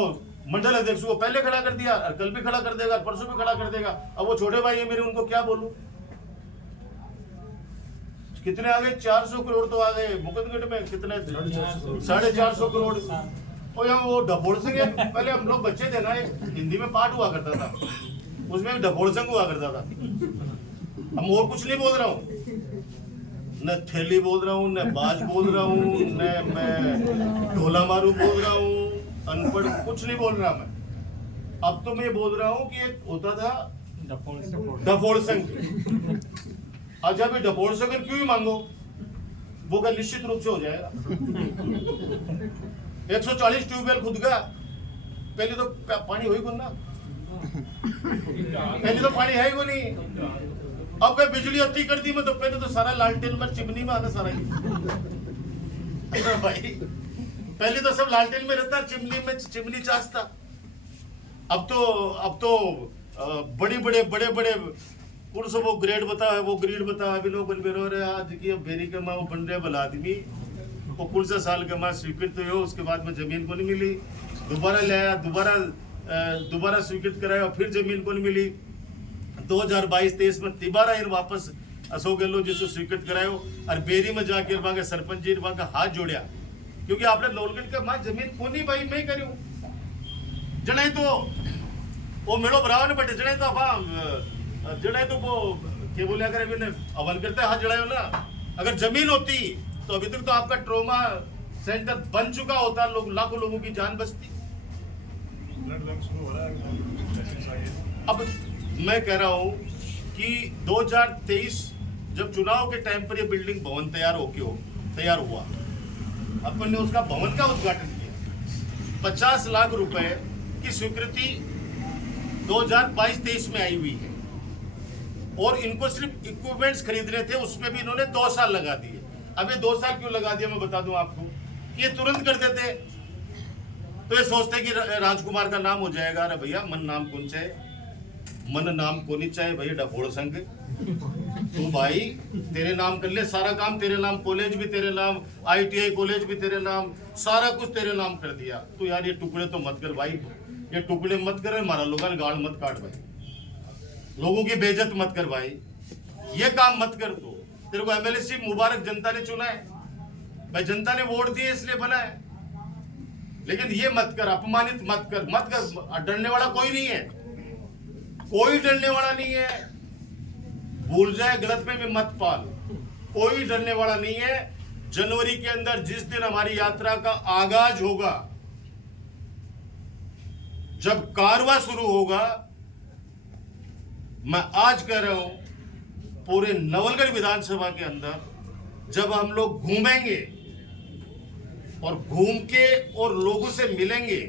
मंडल अध्यक्ष को पहले खड़ा कर दिया, और कल भी खड़ा कर देगा, परसों भी खड़ा कर देगा। अब वो छोटे भाई है मेरे, उनको क्या बोलूं? कितने आ गए? 400 करोड़ तो आ गए मुकुंदगढ़ में। कितने? 450 करोड़। और यहाँ वो ढपोड़ सिंह, पहले हम लोग बच्चे थे ना, एक हिंदी में पाठ हुआ करता था, उसमें ढपोड़ सिंह हुआ करता था। हम और कुछ नहीं बोल रहा हूँ, न थैली बोल रहा हूँ, न बाज बोल रहा हूँ, न मैं ढोला मारू बोल रहा हूँ, अनपढ़ कुछ नहीं बोल रहा मैं। अब तो मैं बोल रहा हूँ कि एक होता था ढपोड़ सिंह। अच्छा भी ढपोड़ सिंह क्यों ही मांगो, वो का निश्चित रूप से हो जाएगा। 140 ट्यूबवेल खुद का, पहले तो पानी हो ही को ना, पहले तो पानी है ही को नहीं। अब क्या बिजली अति कर दी मैं, तो पहले तो सारा लालटेन में चिमनी में आना सारा ही। भाई पहले तो सब लालटेन में रहता, चिमनी में चिमनी चाचता। अब तो बड़े बड़े पुरुष वो ग्रेड बता है, वो ग्रेड बता अभी लोग बन बेरो रहे आज की। अब भेरी के माँ वो बन रहे भला आदमी, वो पुरुष साल के माँ स्वीकृत तो हो, उसके बाद में जमीन को नहीं मिली। दोबारा ले आया, दोबारा स्वीकृत कराया, और फिर जमीन को नहीं मिली। 2022-23 में तिबारा इन वापस अशोक गहलोत जी से स्वीकृत करायो, और बेरी में जाके वहां के सरपंच जी वहां का हाथ जोड़ा, क्योंकि आपने लोलगढ़ के माँ जमीन को नहीं भाई मैं करूं जने तो वो मेड़ो बराबर बटे जने तो वो क्या बोले, अगर अभी अवन करते हाथ जड़ायो ना, अगर जमीन होती तो अभी तक तो आपका ट्रोमा सेंटर बन चुका होता, लोग लाखों लोगों की जान बचती। अब मैं कह रहा हूं कि 2023 जब चुनाव के टाइम पर ये बिल्डिंग भवन तैयार हुआ, अपन ने उसका भवन का उद्घाटन किया। 50 लाख रुपए की स्वीकृति 2022-23 में आई हुई है, और इनको सिर्फ इक्विपमेंट्स खरीदने थे, उसमें भी इन्होंने 2 साल लगा दिए। अब ये 2 साल क्यों लगा दिया मैं बता दूं आपको, कि ये तुरंत कर देते तो ये सोचते कि राजकुमार का नाम हो जाएगा। अरे भैया मन नाम कौन चाहे, मन नाम को नहीं चाहे भैया, ढपोड़ संघ तू भाई तेरे नाम कर ले, सारा काम तेरे नाम, कॉलेज भी तेरे नाम, ITI कॉलेज भी तेरे नाम, सारा कुछ तेरे नाम कर दिया। तो यार ये टुकड़े तो मत कर भाई, ये टुकड़े मत कर, मारा लोगों गाड़ मत काट भाई, लोगों की बेइज्जत मत कर भाई, ये काम मत कर। तो तेरे को MLC मुबारक जनता ने चुना है भाई, जनता ने वोट दिए इसलिए बना है, लेकिन ये मत कर, अपमानित मत कर। डरने वाला कोई नहीं है, कोई डरने वाला नहीं है, भूल जाए, गलत में मत पाल, कोई डरने वाला नहीं है। जनवरी के अंदर जिस दिन हमारी यात्रा का आगाज होगा, जब कारवां शुरू होगा, मैं आज कह रहा हूं पूरे नवलगढ़ विधानसभा के अंदर जब हम लोग घूमेंगे और घूम के और लोगों से मिलेंगे,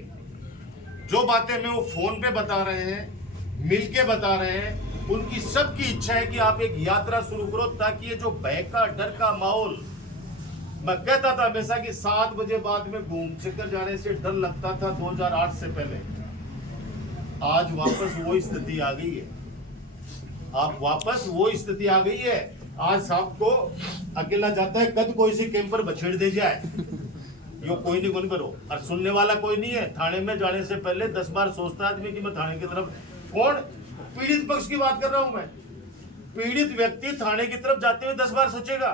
जो बातें मैं वो फोन पे बता रहे हैं, मिल के बता रहे हैं, उनकी सबकी इच्छा है कि आप एक यात्रा शुरू करो, ताकि ये जो भय का डर का माहौल, मैं कहता था हमेशा कि 7 बजे बाद में घूम चक्कर जाने से डर लगता था 2008 से पहले, आज वापस वो स्थिति आ गई है। वापस वो स्थिति आ गई है। आज साहब को अकेला जाता है, कद कोई सी कैंपर बछेड़ दे जाए, यो कोई नहीं करो, और सुनने वाला कोई नहीं है। थाने में जाने से पहले 10 बार सोचता आदमी कि मैं थाने की तरफ, कौन पीड़ित पक्ष की बात कर रहा हूं मैं, पीड़ित व्यक्ति थाने की तरफ जाते हुए 10 बार सोचेगा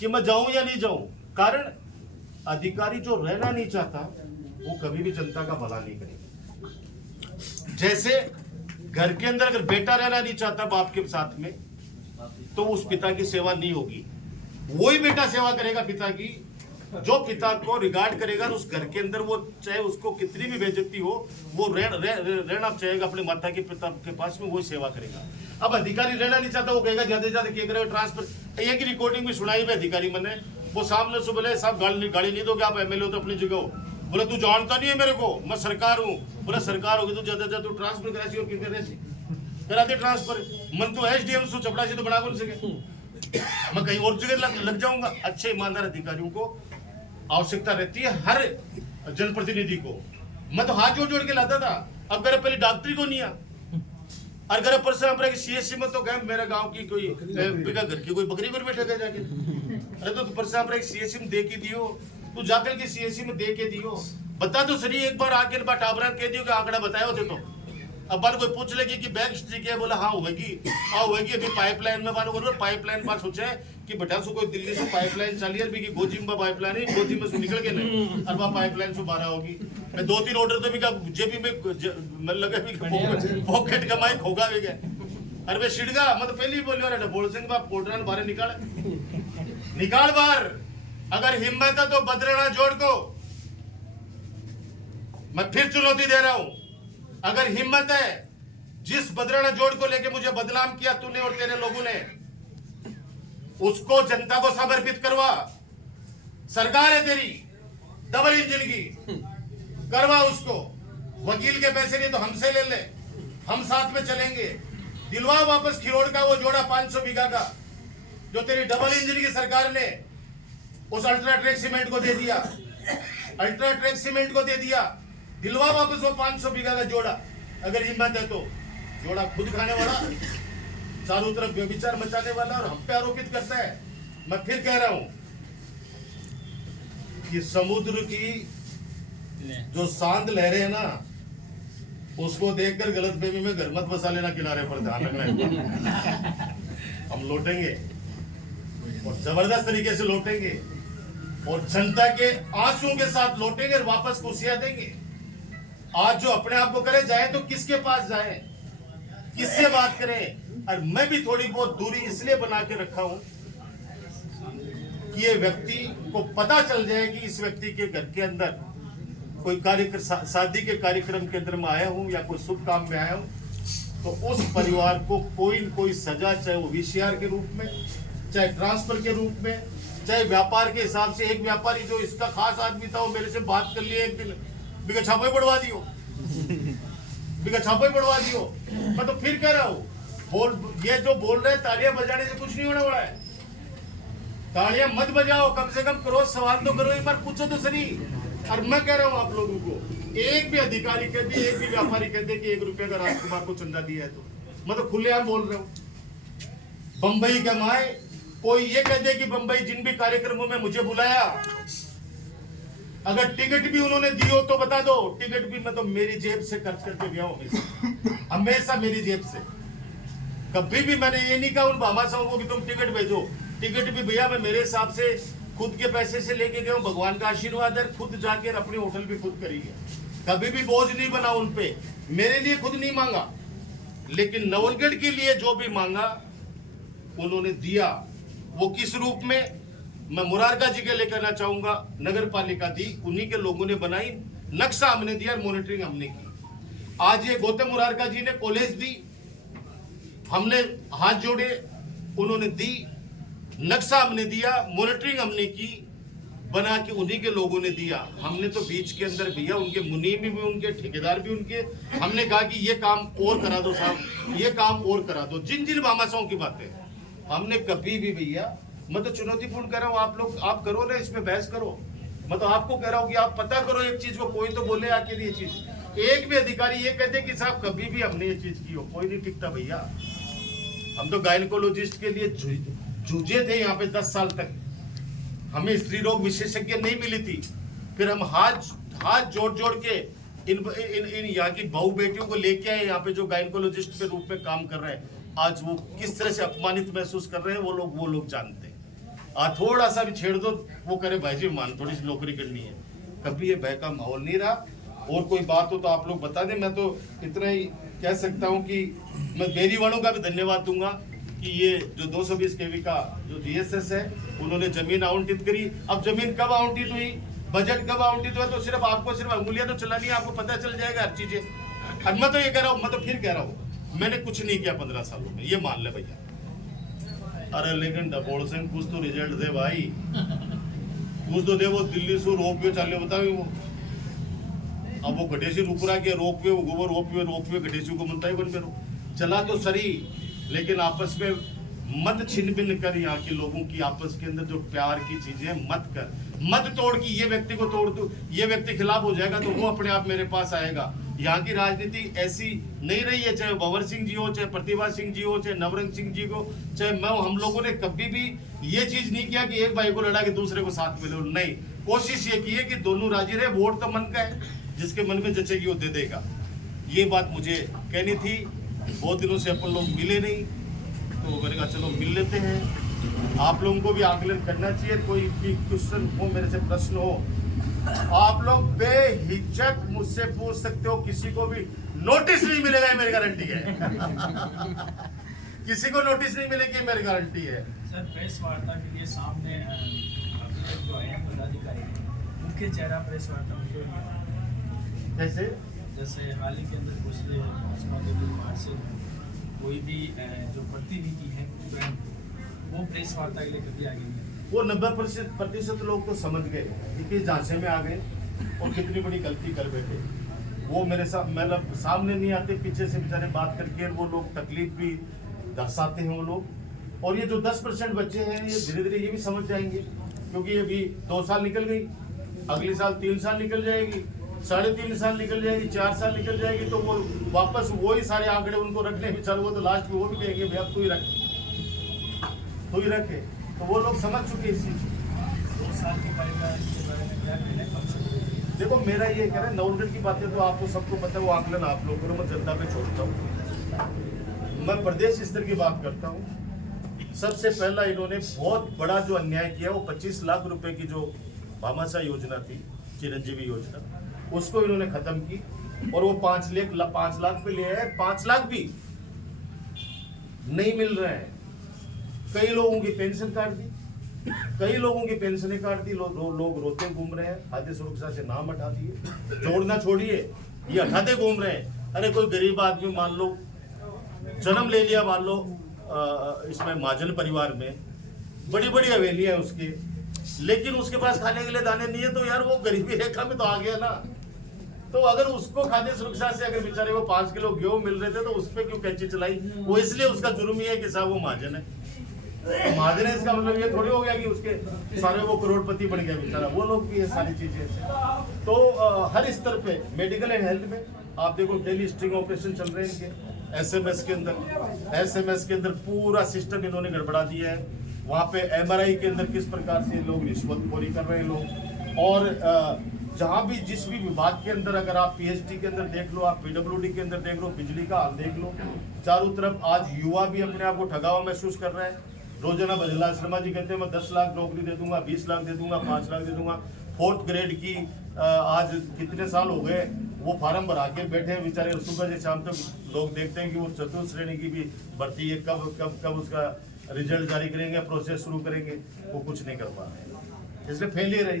कि मैं जाऊं या नहीं जाऊं। कारण अधिकारी जो रहना नहीं चाहता वो कभी भी जनता का भला नहीं करेगा। जैसे घर के अंदर अगर बेटा रहना नहीं चाहता बाप के साथ में, तो उस पिता की सेवा नहीं होगी। वही बेटा सेवा करेगा पिता की, जो पिता को रिगार्ड करेगा, उस घर के अंदर वो चाहे उसको कितनी भी बेइज्जती हो, वो रहना चाहेगा अपने माता के पिता के पास में, वो सेवा करेगा। अब अधिकारी रहना नहीं चाहता, वो कहेगा ज्यादा से ज्यादा क्या करेगा ट्रांसफर। एक रिकॉर्डिंग भी सुनाई है अधिकारी मैंने, वो सामने से बोले साहब गाड़ी नहीं दोगे आप, MLA हो तो अपनी जगह हो। बोले तू जानता नहीं है मेरे को, मैं सरकार हूँ, बोला सरकार होगी तो ज्यादा ज्यादा तू ट्रांसफर करा और क्यों करे करा दे ट्रांसफर। मन तो एसडीएम सु चपड़ा से तो बड़ा बोल सके, मैं कहीं और जगह लग जाऊंगा। अच्छे ईमानदार अधिकारियों को आवश्यकता रहती है हर जनप्रतिनिधि को। मैं तो हाथ जोड़ जोड़ के लाता था, अब घर पहले डॉक्टरी को नहीं आ और घर पर से सीएससी में तो गए मेरा गांव की कोई बिका घर की कोई बकरी पर बैठे गए जाके। अरे तो पर सीएससी में दे के दियो, तू जाकर के सीएससी में दे के दियो, बता तो सही एक बार आके टाबरा कह दियो कि आंकड़ा बताए होते तो। अब बार कोई पूछ लेगी कि बैग हिस्ट्री क्या है, बोला हाँ होगी, हाँ होगी। अभी पाइपलाइन में बात बोलो, पाइपलाइन बात सोचा है कि बेटा सो कोई दिल्ली से पाइपलाइन चली है कि गोजी में पाइपलाइन है, गोजी में से निकल के नहीं और वहाँ पाइपलाइन से बारह होगी। मैं 2-3 ऑर्डर तो भी का जेबी में लगे भी पॉकेट कमाई खोगा भी गए। अरे मैं छिड़गा, मैं तो पहले ही बोल रहा बोल सिंह बाप पोटरान बाहर निकाल बाहर। अगर हिम्मत है तो बदराना जोड़ को मैं फिर चुनौती दे रहा हूं। अगर हिम्मत है, जिस बदराना जोड़ को लेके मुझे बदनाम किया तूने और तेरे लोगों ने, उसको जनता को समर्पित करवा। सरकार है तेरी डबल इंजन की, करवा उसको। वकील के पैसे नहीं तो हमसे ले ले, हम साथ में चलेंगे। दिलवा वापस खिरोड़ का वो जोड़ा 500 बीघा का जो तेरी डबल इंजन की सरकार ने उस अल्ट्राटेक सीमेंट को दे दिया, अल्ट्राटेक सीमेंट को दे दिया। दिलवा वापस वो 500 बीघा का जोड़ा। अगर हिम्मत है तो जोड़ा खुद खाने वाला, चारों तरफ व्यभिचार मचाने वाला और हम पे आरोपित करता है। मैं फिर कह रहा हूं कि समुद्र की जो शांत लहरें है ना, उसको देखकर गलतफहमी में घर मत बसा लेना किनारे पर, ध्यान रखना। हम लौटेंगे और जबरदस्त तरीके से लौटेंगे और जनता के आंसुओं के साथ लौटेंगे और वापस कुर्सियां देंगे। आज जो अपने आप को करे जाए तो किसके पास जाए, किससे बात करें। और मैं भी थोड़ी बहुत दूरी इसलिए बना के रखा हूं कि ये व्यक्ति को पता चल जाए कि इस व्यक्ति के घर के अंदर कोई शादी के कार्यक्रम के अंदर में आया हूं या कोई शुभ काम में आया हूं, तो उस परिवार को कोई न कोई सजा, चाहे वो वीसीआर के रूप में, चाहे ट्रांसफर के रूप में, चाहे व्यापार के हिसाब से। एक व्यापारी जो इसका खास आदमी था वो मेरे से बात कर लिए, एक दिन बिगा छापा बढ़वा दियो, बिगा छापा बढ़वा दियो। मैं तो फिर कह रहा हूँ, ये जो बोल रहे हैं तालियां बजाने से कुछ नहीं होने वाला है। तालियां मत बजाओ, कम से कम करो, सवाल तो करो, एक बार पूछो तो सही। और मैं कह रहा हूं आप लोगों को, एक भी अधिकारी कह दे, एक भी व्यापारी कह दे कि 1 रुपया का राजकुमार को चंदा दिया है तो मैं तो खुलेआम बोल रहा हूं। बंबई कमाए, कोई ये कह दे कि बंबई जिन भी कार्यक्रमों में मुझे बुलाया, अगर टिकट भी उन्होंने दी हो तो बता दो। टिकट भी मैं तो मेरी जेब से खर्च करके गया हूं, हमेशा मेरी जेब से। कभी भी मैंने ये नहीं कहा उन भामाशाहों को कि तुम टिकट भेजो। टिकट भी भैया मैं मेरे हिसाब से खुद के पैसे से लेके गया हूं, भगवान का आशीर्वाद है। खुद जाकर अपनी होटल भी खुद करी है, कभी भी बोझ नहीं बना उन पे। मेरे लिए खुद नहीं मांगा, लेकिन नवलगढ़ के लिए जो भी मांगा उन्होंने दिया। वो किस रूप में, मैं मुरारका जी के लिए कहना चाहूंगा, नगर पालिका दी, उन्हीं के लोगों ने बनाई, नक्शा हमने दिया, मॉनिटरिंग हमने की। आज ये गौतम मुरारका जी ने कॉलेज दी, हमने हाथ जोड़े, उन्होंने दी, नक्शा हमने दिया, मॉनिटरिंग हमने की, बना के उन्हीं के लोगों ने दिया। हमने तो बीच के अंदर भैया उनके मुनीम भी उनके, ठेकेदार भी उनके, हमने कहा कि ये काम और करा दो साहब, ये काम और करा दो। जिन जिन भामाशाहों की बातें हमने कभी भी भैया, मैं तो चुनौतीपूर्ण कर रहा हूँ, आप लोग आप करो ना, इसमें बहस करो। मैं तो आपको कह रहा हूँ कि आप पता करो एक चीज को, कोई तो बोले आके ये चीज। एक भी अधिकारी ये कहते कि साहब कभी भी हमने ये चीज की हो, कोई नहीं टिकता भैया। हम तो गायनिकोलॉजिस्ट के लिए जूझे थे यहाँ पे 10 साल तक, हमें स्त्री रोग विशेषज्ञ नहीं मिली थी। फिर हम हाथ जोड़ जोड़ के इन यहाँ की बहू बेटियों को लेके आए यहाँ पे, जो गायनिकोलॉजिस्ट के रूप में काम कर रहे हैं। आज वो किस तरह से अपमानित महसूस कर रहे हैं वो लोग जानते हैं। आज थोड़ा सा भी छेड़ दो वो करे भाई जी मान थोड़ी सी नौकरी करनी है। कभी ये भय का माहौल नहीं रहा। और कोई बात हो तो आप लोग बता दें। मैं तो इतना ही कह सकता हूँ कि मैं डेयरी वालों का भी धन्यवाद दूंगा कि ये जो 220 केवी का जो DSS है, उन्होंने जमीन आवंटित करी। अब जमीन कब आवंटित हुई, बजट कब आवंटित हुआ, तो सिर्फ आपको सिर्फ अंगुलियां तो चलानी है, आपको पता चल जाएगा हर चीजें। और मैं तो ये कह रहा हूँ, मैं तो फिर कह रहा हूँ, मैंने कुछ नहीं किया 15 सालों में, ये मान ले भैया। अरे लेकिन डबोड़ सिंह कुछ तो रिजल्ट दे भाई, कुछ तो दे। वो दिल्ली से रोप के चाले बताओ, वो अब वो गटेशी रुक रहा कि रोप वे गटेशी को मनता ही बन करो चला तो सही, लेकिन आपस में मत छिन भिन्न कर, यहाँ के लोगों की आपस के अंदर जो प्यार की चीजें मत कर, मत तोड़ की ये व्यक्ति को तोड़ दो, ये व्यक्ति खिलाफ हो जाएगा तो वो अपने आप मेरे पास आएगा। यहाँ की राजनीति ऐसी नहीं रही है, चाहे भंवर सिंह जी हो, चाहे प्रतिभा सिंह जी हो, चाहे नवरंग सिंह जी को, चाहे मैं, हम लोगों ने कभी भी ये चीज नहीं किया कि एक भाई को लड़ा के दूसरे को साथ में लो, नहीं, कोशिश ये की है कि दोनों राजी रहे। वोट तो मन का है, जिसके मन में जचेगी वो दे देगा। ये बात मुझे कहनी थी। बहुत दिनों से अपन लोग मिले नहीं, तो मैंने कहा चलो मिल लेते हैं। आप लोगों को भी आकलन करना चाहिए, कोई भी क्वेश्चन हो, मेरे से प्रश्न हो, आप लोग बेहिचक मुझसे पूछ सकते हो, किसी को भी नोटिस नहीं मिलेगा, ये मेरी गारंटी है। किसी को नोटिस नहीं मिलेगी, मेरी गारंटी है। सर, प्रेस वार्ता के लिए सामने अपने जो अहम पदाधिकारी हैं, मुख्य चेहरा प्रेस वार्ता में कैसे? जैसे हाल ही के अंदर पिछले मार्च से कोई भी जो प्रतिनिधि है वो प्रेस वार्ता के लिए कभी आगे नहीं, वो 90% लोग तो समझ गए कि किस झांसे में आ गए और कितनी बड़ी गलती कर बैठे। वो मेरे साथ मतलब सामने नहीं आते, पीछे से बेचारे बात करके वो लोग तकलीफ भी दर्शाते हैं वो लोग। और ये जो 10% बच्चे हैं ये धीरे धीरे ये भी समझ जाएंगे, क्योंकि ये भी 2 साल निकल गई, अगले साल 3 साल निकल जाएगी, 3.5 साल निकल जाएगी, 4 साल निकल जाएगी, तो वो वापस वही सारे आंकड़े उनको रखने बेचारे, वो तो लास्ट में वो भी कहेंगे भैया तू ही रख, तू ही रखे। तो वो लोग समझ चुके इस चीज। 2 साल के कार्यकाल के बारे में क्या कहना है? देखो मेरा ये कह रहा है, नवलगढ़ की बातें तो आपको सबको पता है, वो आकलन आप लोग करो, मैं जनता पे छोड़ता हूँ। मैं प्रदेश स्तर की बात करता हूँ। सबसे पहला इन्होंने बहुत बड़ा जो अन्याय किया, वो 25 लाख रुपए की जो भामाशाह योजना थी, चिरंजीवी योजना, उसको इन्होंने खत्म की और वो 5 लाख पे ले आए। 5 लाख भी नहीं मिल रहे हैं। कई लोगों की पेंशन काट दी, कई लोगों की पेंशनें काट दी, लोग रोते घूम रहे हैं, खाद्य सुरक्षा से नाम हटा दिए, जोड़ना छोड़िए ये हटाते घूम रहे हैं। अरे कोई गरीब आदमी मान लो जन्म ले लिया, मान लो इसमें महाजन परिवार में, बड़ी बड़ी हवेलियां है उसकी, लेकिन उसके पास खाने के लिए दाने नहीं है, तो यार वो गरीबी रेखा में तो आ गया ना। तो अगर उसको खाद्य सुरक्षा से अगर बेचारे को 5 किलो गेहूं मिल रहे थे, तो उस पर क्यों कैंची चलाई? वो इसलिए उसका जुर्म ये है कि साहब वो महाजन है। तो महाजन है इसका मतलब ये थोड़ी हो गया कि उसके सारे वो करोड़पति बन गया बेचारा, वो लोग भी ये सारी चीजें। तो हर स्तर पे मेडिकल एंड हेल्थ में आप देखो डेली स्ट्रिंग ऑपरेशन चल रहे हैं इनके। एसएमएस के अंदर पूरा सिस्टम इन्होंने गड़बड़ा दिया है। वहाँ पे एमआरआई के अंदर किस प्रकार से लोग रिश्वतखोरी कर रहे हैं लोग। और जहाँ भी जिस भी विभाग के अंदर, अगर आप पीएचडी के अंदर देख लो, आप पीडब्ल्यूडी के अंदर देख लो, बिजली का हाल देख लो, चारों तरफ आज युवा भी अपने आप को ठगा हुआ महसूस कर रहा है। रोजाना भजनलाल शर्मा जी कहते हैं मैं 10 लाख नौकरी दे दूंगा, 20 लाख दे दूंगा, 5 लाख दे दूंगा। 4th ग्रेड की आज कितने साल हो गए वो फार्म भरा के बैठे हैं बेचारे, सुबह से शाम तक लोग देखते हैं कि वो 4th श्रेणी की भी भर्ती है, कब उसका रिजल्ट जारी करेंगे, प्रोसेस शुरू करेंगे, वो कुछ नहीं कर पा रहे। इसलिए फेलियर है।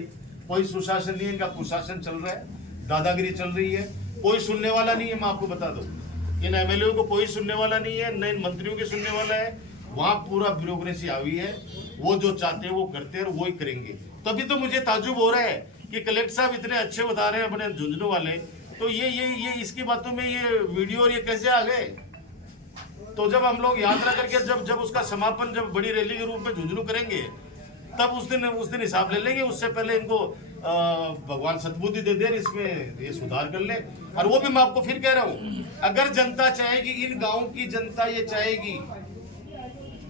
कोई सुशासन नहीं है, इनका कुशासन चल रहा है, दादागिरी चल रही है, कोई सुनने वाला नहीं है। मैं आपको बता दूं, इन एमएलए को कोई सुनने वाला नहीं है, न इन मंत्रियों के सुनने वाला है। वहां पूरा ब्यूरोक्रेसी आई है, वो जो चाहते हैं वो करते हैं और वो ही करेंगे। तभी तो मुझे ताजुब हो रहा है कि कलेक्टर साहब इतने अच्छे बता रहे हैं अपने झुंझुनू वाले, तो ये इसकी बातों में ये वीडियो और ये कैसे आ गए? तो जब हम लोग यात्रा करके जब उसका समापन जब बड़ी रैली के रूप में झुंझुनू करेंगे, तब उस दिन हिसाब ले लेंगे। उससे पहले इनको भगवान सद्बुद्धि दे दे, इसमें ये सुधार कर ले। और वो भी मैं आपको फिर कह रहा हूँ, अगर जनता चाहेगी, इन गाँव की जनता ये चाहेगी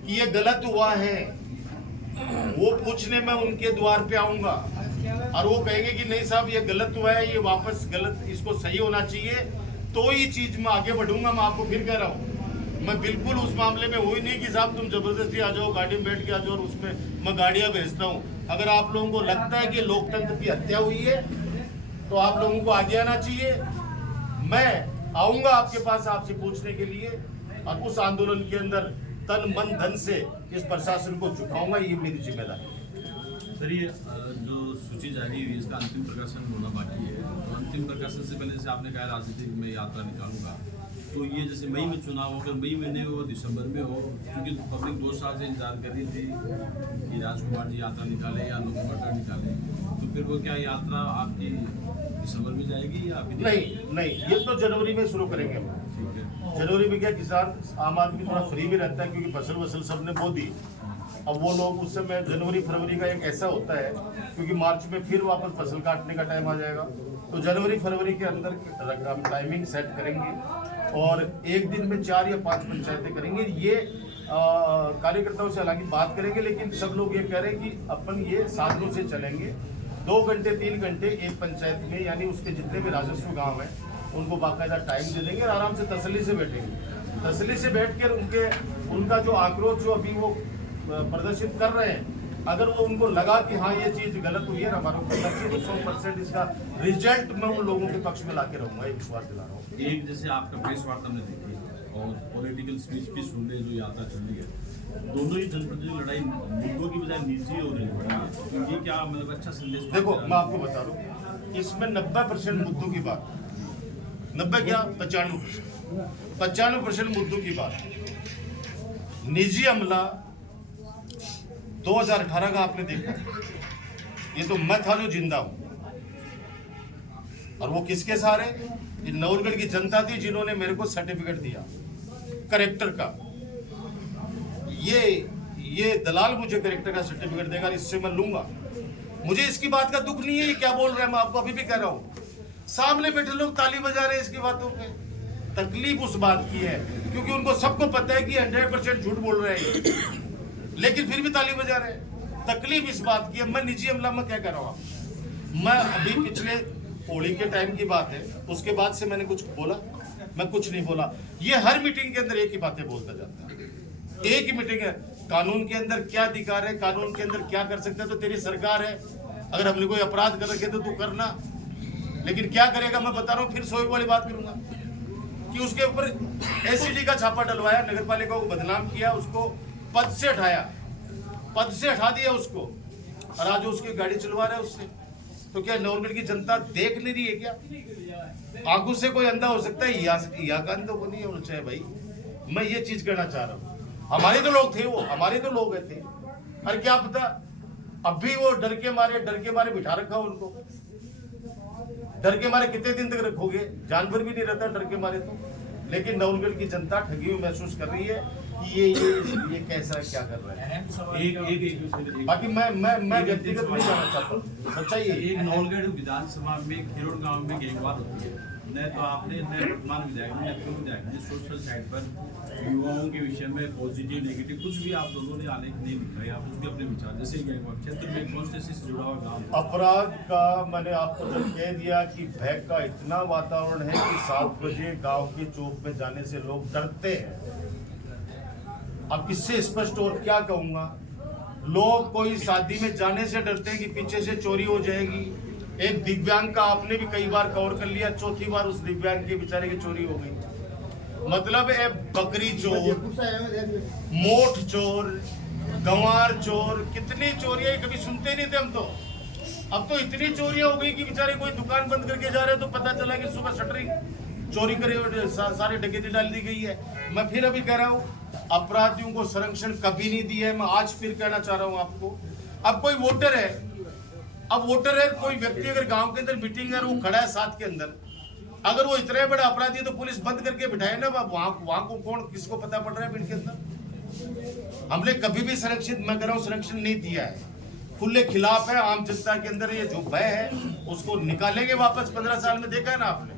कि ये गलत हुआ है, वो पूछने में उनके द्वार पे आऊंगा और वो कहेंगे कि नहीं साहब ये गलत हुआ है, ये वापस गलत, इसको सही होना चाहिए, तो ये चीज में आगे बढ़ूंगा। मैं आपको फिर कह रहा हूँ, मैं बिल्कुल उस मामले में हुई नहीं कि साहब तुम जबरदस्ती आ जाओ, गाड़ी में बैठ के आ जाओ और उसमें मैं गाड़ियां भेजता हूँ। अगर आप लोगों को लगता है कि लोकतंत्र की हत्या हुई है, तो आप लोगों को आगे आना चाहिए। मैं आऊंगा आपके पास आपसे पूछने के लिए, और उस आंदोलन के अंदर तन मन धन से इस प्रशासन को झुकाऊंगा, ये मेरी जिम्मेदारी है। सर, ये जो सूची जारी हुई इसका अंतिम प्रकाशन होना बाकी है, तो अंतिम प्रकाशन से पहले जैसे आपने कहा राजनीतिक में यात्रा निकालूंगा, तो ये जैसे मई में चुनाव हो, अगर मई महीने हो, दिसंबर में हो, क्योंकि पब्लिक 2 साल से इंतजार कर रही थी कि राजकुमार जी यात्रा निकाले या लोग मटर निकाले, तो फिर वो क्या यात्रा आपकी दिसंबर में जाएगी या अभी नहीं, ये तो जनवरी में शुरू करेंगे हम। ठीक है। जनवरी में क्या किसान आम आदमी थोड़ा फ्री भी रहता है क्योंकि फसल वसल सबने बो दी। अब वो लोग उस समय जनवरी फरवरी का एक ऐसा होता है क्योंकि मार्च में फिर वापस फसल काटने का टाइम आ जाएगा, तो जनवरी फरवरी के अंदर हम टाइमिंग सेट करेंगे और एक दिन में 4 या 5 पंचायतें करेंगे। ये कार्यकर्ताओं से हालांकि बात करेंगे, लेकिन सब लोग ये कह रहे हैं कि अपन ये साधनों से चलेंगे। 2 घंटे 3 घंटे एक पंचायत में, यानी उसके जितने भी राजस्व गांव हैं उनको बाकायदा टाइम दे देंगे और आराम से तसल्ली से बैठेंगे। तसल्ली से बैठ कर उनका जो आक्रोश जो अभी वो प्रदर्शित कर रहे हैं, अगर वो उनको लगा कि हाँ ये चीज गलत हुई है, हमारे ऊपर लगी, तो 100% इसका रिजल्ट मैं उन लोगों के पक्ष में ला के रहूंगा, ये विश्वास दिला रहा हूँ। एक जैसे आपका प्रेस वार्ता हमने देखी और पॉलिटिकल स्पीच भी सुन रहे जो यात्रा चल रही है, दोनों ही जनप्रतिनिधि लड़ाई मुद्दों की बजाय निजी हो रही है, ये क्या मतलब अच्छा संदेश? देखो मैं आपको बता रहा हूँ, इसमें 90% मुद्दों की बात, 90 क्या 95% मुद्दों की बात। निजी अमला 2018 का आपने देखा, ये तो मैं था जो जिंदा हूं, और वो किसके सहारे? ये नवलगढ़ की जनता थी जिन्होंने मेरे को सर्टिफिकेट दिया करेक्टर का। ये दलाल मुझे करेक्टर का सर्टिफिकेट देगा, इससे मैं लूंगा। मुझे इसकी बात का दुख नहीं है, ये क्या बोल रहे हैं, मैं आपको अभी भी कह रहा हूं। सामने बैठे लोग ताली बजा रहे हैं इसकी बातों पे। तकलीफ उस बात की है क्योंकि उनको सबको पता है कि 100% झूठ बोल रहे हैं, लेकिन फिर भी ताली बजा रहे हैं। तकलीफ इस बात की है। मैं निजी अमला में क्या कर रहा हूँ, मैं अभी पिछले होली के टाइम की बात है, उसके बाद से मैंने कुछ बोला? मैं कुछ नहीं बोला। ये हर मीटिंग के अंदर एक ही बातें बोलता जाता है, एक ही मीटिंग है। कानून के अंदर क्या अधिकार है, कानून के अंदर क्या कर सकते हैं, तो तेरी सरकार है। अगर हमने कोई अपराध कर रखे तो तू करना, लेकिन क्या करेगा मैं बता रहा हूँ। फिर सोए वाली बात करूंगा कि उसके ऊपर एसीडी का छापा डलवाया, नगर पालिका को बदनाम किया, उसको पद से हटा दिया उसको, और आज उसकी गाड़ी चलवा रहा है उससे। तो क्या नवलगढ़ की जनता देख नहीं रही है क्या? आंखों से कोई अंधा हो सकता है, या का अंधा को नहीं होना चाहिए भाई। मैं ये चीज कहना चाह रहा हूँ। हमारे तो लोग थे, वो हमारे तो लोग थे। अरे क्या पता अभी वो डर के मारे बिठा रखा उनको। डर के मारे कितने दिन तक रखोगे? जानवर भी नहीं रहता डर के मारे तो। लेकिन नवलगढ़ की जनता ठगी हुई महसूस कर रही है कि ये कैसा क्या कर रहा है। बाकी मैं व्यक्तिगत नहीं जाना चाहता, सच्चाई है। एक नवलगढ़ विधानसभा में खिरोड़ गांव में गैंगवार होती है, न तो आपने न वर्तमान विधायक ने पूर्व विधायक ने सोशल साइट पर युवाओं के विषय में पॉजिटिव नेगेटिव कुछ भी आप दोनों ने आलेख नहीं लिखा है, आप उसके अपने विचार, जैसे गैंगवार क्षेत्र में कॉन्स्टिट्यूंसी से जुड़ा हुआ गाँव। अपराध का मैंने आपको जब कह दिया कि भय का इतना वातावरण है कि 7 बजे गांव के चौक में जाने से लोग डरते हैं। अब इससे स्पष्ट और क्या कहूंगा, लोग कोई शादी में जाने से डरते हैं कि पीछे से चोरी हो जाएगी। एक दिव्यांग का आपने भी कई बार कवर कर लिया, चौथी बार उस दिव्यांग के बेचारे की चोरी हो गई। मतलब है बकरी चोर, मोठ चोर, गंवार चोर, कितनी चोरियां कभी सुनते नहीं थे हम तो। अब तो इतनी चोरियां हो गई कि बेचारे कोई दुकान बंद करके जा रहे तो पता चला कि सुबह शटरिंग चोरी करे और सारे डकैती डाल दी गई है। मैं फिर अभी कह रहा हूँ, अपराधियों को संरक्षण कभी नहीं दिया है। मैं आज फिर कहना चाह रहा हूँ आपको। अब कोई वोटर है, कोई व्यक्ति अगर गांव के अंदर मीटिंग है, वो खड़ा है 7 के अंदर, अगर वो इतने बड़ा अपराधी है तो पुलिस बंद करके बिठाए ना। वहां को कौन किसको पता पड़ रहा है के अंदर? हमने कभी भी संरक्षित, मैं कह रहा हूँ संरक्षण नहीं दिया है। खुले खिलाफ है। आम जनता के अंदर ये जो भय है उसको निकालेंगे वापस। 15 साल में देखा है ना आपने,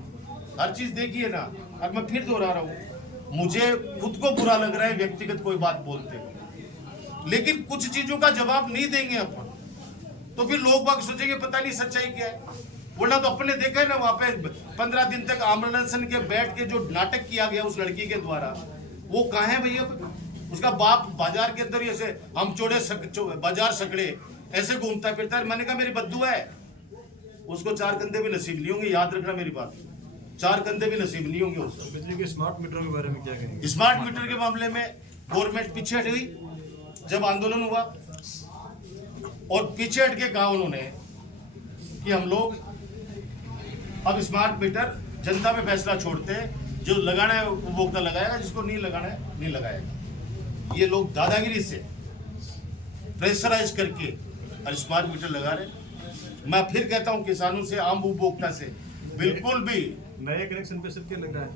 हर चीज देखी है ना। और मैं फिर दोहरा रहा हूँ, मुझे खुद को बुरा लग रहा है व्यक्तिगत कोई बात बोलते हुए, लेकिन कुछ चीजों का जवाब नहीं देंगे अपन तो फिर लोग बाग सोचेंगे पता नहीं सच्चाई क्या है। वरना तो अपने देखा है ना, वहां पे 15 दिन तक आमरण अनशन के बैठ के जो नाटक किया गया उस लड़की के द्वारा, वो कहाँ है भैया? उसका बाप बाजार के अंदर ऐसे हम बाजार सकड़े ऐसे घूमता फिरता है। मैंने कहा मेरी बद्दुआ है, उसको 4 कंधे भी नसीब नहीं होंगे। याद रखना मेरी बात, 4 कंधे भी नसीब नहीं होंगे उसको। बिजली के स्मार्ट मीटर के बारे में क्या कहेंगे? स्मार्ट मीटर के मामले में गवर्नमेंट पीछे हट गई जब आंदोलन हुआ, और पीछे हट के कहा उन्होंने कि हम लोग अब स्मार्ट मीटर जनता पे फैसला छोड़ते हैं, जो लगाना है उपभोक्ता लगाएगा, जिसको नहीं लगाना है नहीं लगाएगा। ये लोग दादागिरी से प्रेशराइज करके और स्मार्ट मीटर लगा रहे। मैं फिर कहता हूँ किसानों से, आम उपभोक्ता से बिल्कुल भी। नए कनेक्शन पे सबके लग रहा है।